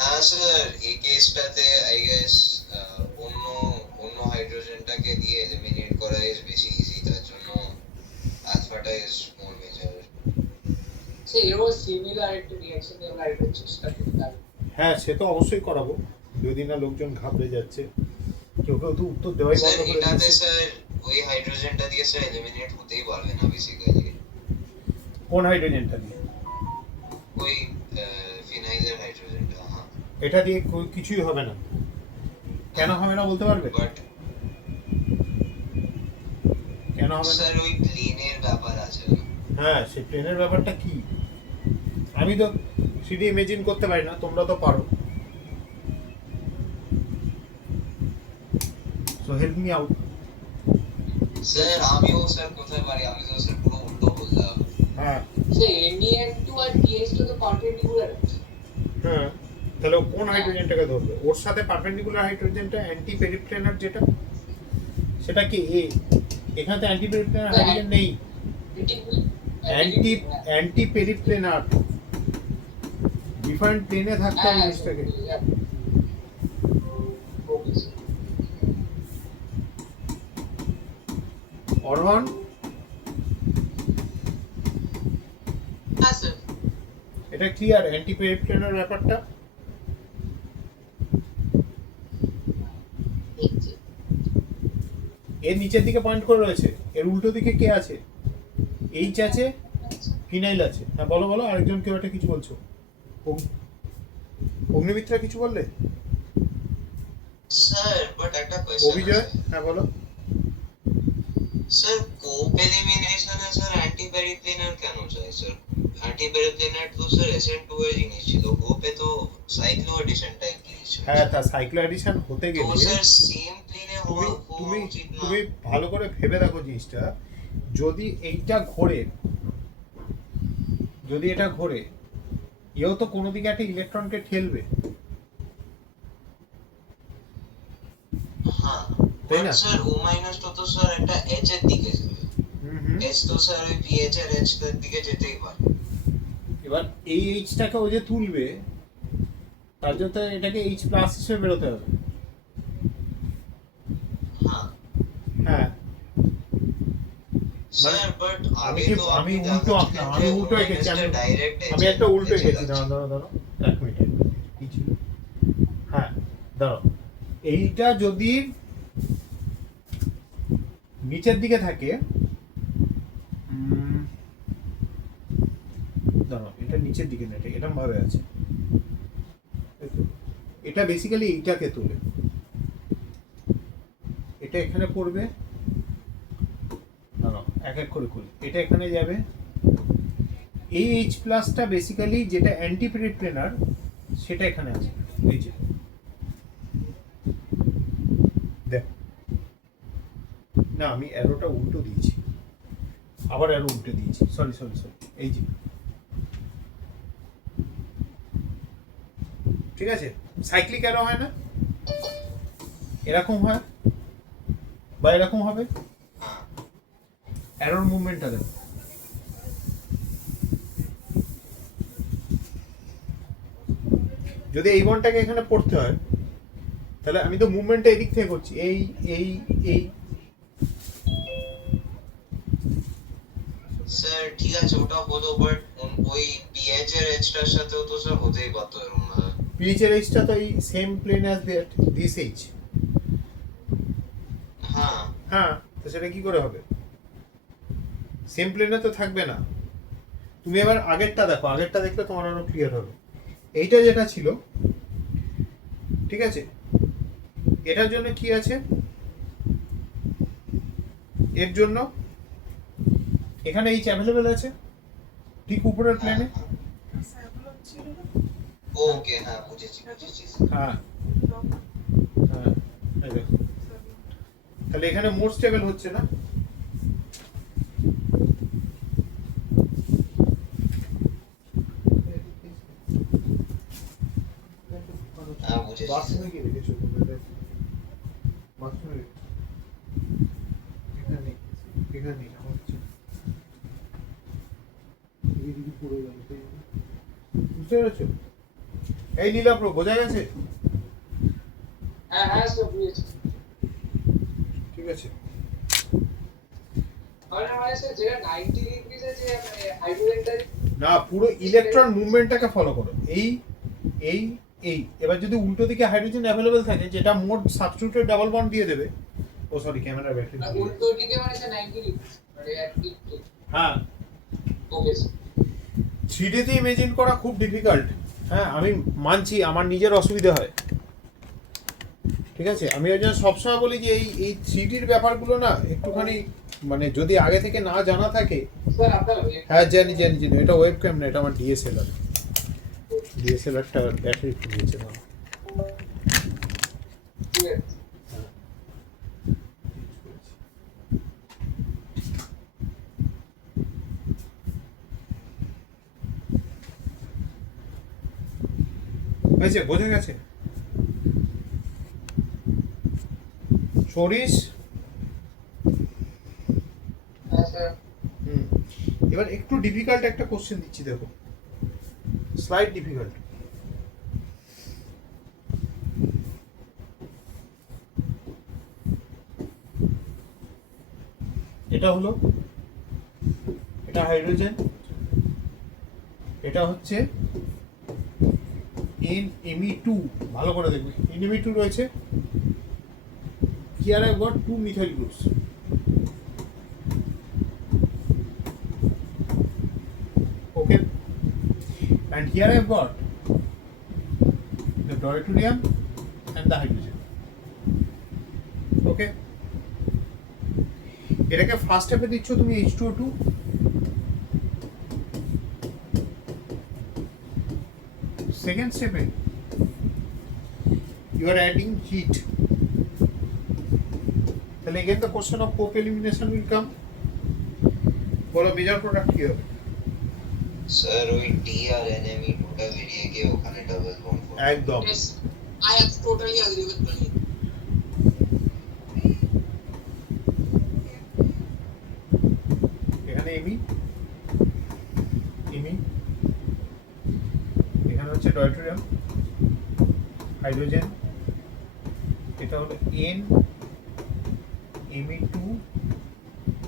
হ্যাঁ স্যার, এই কেসটাতে আই গেস অন্য অন্য হাইড্রোজেনটাকে দিয়ে এলিমিনেট করা ইজ বেশি ইজি, তার জন্য আলফাটা ইজ মোর মেজর। সে এরও সিমিলার একটা রিঅ্যাকশন দিয়ে আমরা এটা চেষ্টা করতে পারি। হ্যাঁ, সে তো অবশ্যই করাবো, যদি না লোকজন ঘাবড়ে যাচ্ছে। কেউ কেউ তো উত্তর দেওয়াই স্যার বন্ধ করে এটাতে দিচ্ছে। স্যার ওই হাইড্রোজেনটা দিয়ে স্যার এলিমিনেট হতেই পারবে না বেসিক্যালি, কোন হাইড্রোজেনটা দিয়ে? ওই ফিনাইলের হাইড্রোজেনটা। হ্যাঁ, এটা দিয়ে কিছুই হবে না। কেন হবে না বলতে পারবে? বাট কেন হবে না? স্যার ওই প্লেনের ব্যাপার আছে। হ্যাঁ, সেই প্লেনের ব্যাপারটা কি? আমি তো সেটা ইমেজিন করতে পারি না, তোমরা তো পারো। So help me out. Sir আমিও স্যার কোথায় পারি, আমি তো স্যার পুরো উল্টো বললাম। হ্যাঁ সে NEN2 আর TH2 তো পারপেন্ডিকুলার আছে। হ্যাঁ, তাহলে ও কোন হাইড্রোজেনটাকে ধরবে? ওর সাথে পারপেন্ডিকুলার হাইড্রোজেনটা অ্যান্টি পেরিপ্লেনার যেটা, সেটা কি এ? এখানে তো অ্যান্টি পেরিপ্লেনার হাইড্রোজেন নেই। অ্যান্টি পেরিপ্লেনার ডিফারেন্ট প্লেনে থাকতে হবে জিনিসটাকে। অরহন, হ্যাঁ স্যার। এটা ক্লিয়ার অ্যান্টি পেরিপ্লেনার ব্যাপারটা? দেখছি। এর নিচের দিকে পয়েন্ট করে রয়েছে, এর উল্টো দিকে কে আছে? এইচ আছে, ফিনাইল আছে। হ্যাঁ বলো বলো, আরেকজন কেউ একটা কিছু বলছো। অগ্নিমিত্রা কিছু বললে? স্যার বাট একটা কোয়েশ্চেন অভিজয়, আছে হ্যাঁ বলো। স্যার। কোপ এলিমিনেশনে স্যার অ্যান্টি পেরিপ্লেনার কেন চাই স্যার? অ্যান্টি পেরিপ্লেনার তো স্যার SN2 এর জিনিস ছিল, কোপে তো সাইক্লো এডিশন টাইপ জিনিস ছিল। হ্যাঁ, তা সাইক্লো এডিশন হতে তো গেলে স্যার সেম প্লেনে হওয়া তুমি উচিত না। তুমি ভালো করে ভেবে দেখো জিনিসটা। যদি এইটা ঘোরে, যদি এটা ঘোরে, এও তো কোনো দিকে একটা ইলেকট্রনকে ঠেলবে, হ্যাঁ তাই না? স্যার ও মাইনাস তো স্যার একটা H এর দিকে যাবে। H তো স্যার ওই PH এর H এর দিকে যেতেই পারে। এবার এই এইচটাকে ও যে তুলবে, তার জন্য তো এটাকে এইচ প্লাস হিসেবে বেরোতে হবে। হ্যাঁ হ্যাঁ, স্যার বাট আমি আগে কি তো আমি আপনি উল্টো দেখাচ্ছিলেন আমি যে উল্টো O এঁকেছি। minus টা direct আমি H একটা উল্টো H এ এঁকেছি। যাচ্ছে। দাঁড়াও এক মিনিট, কি ছিল? হ্যাঁ দাঁড়াও, এইটা যদি নিচের দিকে থাকে, দাঁড়াও, এটা নিচের দিকে না, এটা এরকম ভাবে আছে। এটা বেসিক্যালি এইটাকে তোলে, এটা এখানে পড়বে। দাঁড়াও, এক এক করে করি। এটা এখানে যাবে, এই এইচ প্লাসটা বেসিক্যালি যেটা অ্যান্টি পেরিপ্লেনার, সেটা এখানে আছে। এই যে দেখ না, আমি অ্যারোটা উল্টো দিয়েছি, আবার অ্যারো উল্টে দিয়েছি। সরি, এই যে ঠিক আছে। সাইক্লিক অ্যারো হয় না, এরকম হয় বা এরকম হবে। অ্যারোর মুভমেন্টটা দেখো, যদি এই বনটাকে এখানে পড়তে হয়, তাহলে আমি তো মুভমেন্টটা এদিক থেকে করছি, এই এই এই। স্যার ঠিক আছে ওটা হলো, বাট ওই PH এর H টার সাথেও তো স্যার হতেই পারতো এরকম ভাবে। পিএইচ এর এইচটা তো এই same plane as this H. হ্যাঁ হ্যাঁ, তো সেটা কি করে হবে? সেম প্লেনে তো থাকবে না। তুমি এবার আগেরটা দেখো, আগেরটা দেখলে তোমার আরো ক্লিয়ার হবে। এইটা যেটা ছিল, ঠিক আছে, এটার জন্য কি আছে? এর জন্য এখানে এইচ অ্যাভেলেবেল আছে ঠিক উপরের প্লেনে। ওকে, হ্যাঁ বুঝেছি। হ্যাঁ হ্যাঁ, এই দেখো, তাহলে এখানে মোর স্টেবল হচ্ছে না। হ্যাঁ বুঝেছি। বাথরুমে গিয়ে রেখেছো তোমরা? এদিকে পড়ে গেল, বুঝতে পেরেছো? এই নীলাপ্র বোঝা গেছে? হ্যাঁ হ্যাঁ স্যার বুঝেছি। ঠিক আছে। মানে স্যার যেটা 90 ডিগ্রিতে যে মানে হাইড্রোজেনটা না, পুরো ইলেকট্রন মুভমেন্টটাকে ফলো করো। এই এই এই এবার যদি উল্টো দিকে হাইড্রোজেন অ্যাভেলেবেল থাকে, যেটা মোট সাবস্টিটিউটেড ডাবল বন্ড দিয়ে দেবে। ও সরি, ক্যামেরা ব্যাটারি। উল্টো দিকে মানে স্যার 90 ডিগ্রি মানে এক দিক। হ্যাঁ, ওকে স্যার। 3D তে ইমেজিন করা খুব ডিফিকাল্ট। হ্যাঁ, আমি মানছি আমার নিজের অসুবিধা হয়। ঠিক আছে, আমি ওই জন্য সবসময় বলি যে এই 3Dর ব্যাপারগুলো না একটুখানি মানে যদি আগে থেকে না জানা থাকে। স্যার আপনার হ্যাঁ জানি, এটা ওয়েব ক্যাম না, এটা আমার ডিএসএলআরটা ব্যাটারি ফুরিয়েছে না। হয়েছে, বোঝা গেছে? সরিস। হ্যাঁ স্যার। এবার একটু ডিফিকাল্ট একটা কোশ্চেন দিচ্ছি, দেখো, স্লাইড ডিফিকাল্ট। এটা হলো, এটা হাইড্রোজেন, এটা হচ্ছে NME2। ভালো করে দেখবে, NME2 রয়েছে। Here I've got 2 methyl groups. Okay, and here I've got the deuterium and the hydrogen. Okay, এটাকে ফার্স্ট স্টেপে দিচ্ছ তুমি H2O2, সেকেন্ড স্টেপে you are adding heat. তাহলে again the question of coke elimination will come. বলো major product কি হবে? Sir ওই ডি আর এনএমই টা বেরিয়ে গিয়ে ওখানে ডাবল বন্ড ফর্ম। একদম। Yes, I have totally agree with Praneet. এখানে এমি এখানে হচ্ছে ডয়টেরিয়াম, হাইড্রোজেন, এটা হলো NME2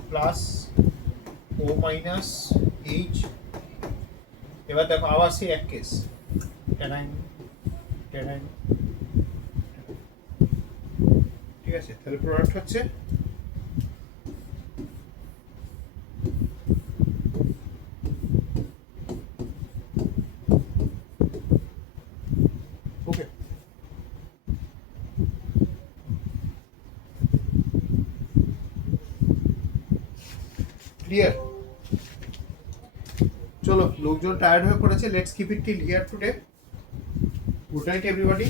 plus O minus H। এবার দেখো আবার সেই এক কেস, ট্যানাইন। ঠিক আছে, তাহলে প্রোডাক্ট হচ্ছে ওকে। ক্লিয়ার? চলো, লোকজন টায়ার্ড হয়ে পড়েছে। Let's keep it till here today. Good night everybody.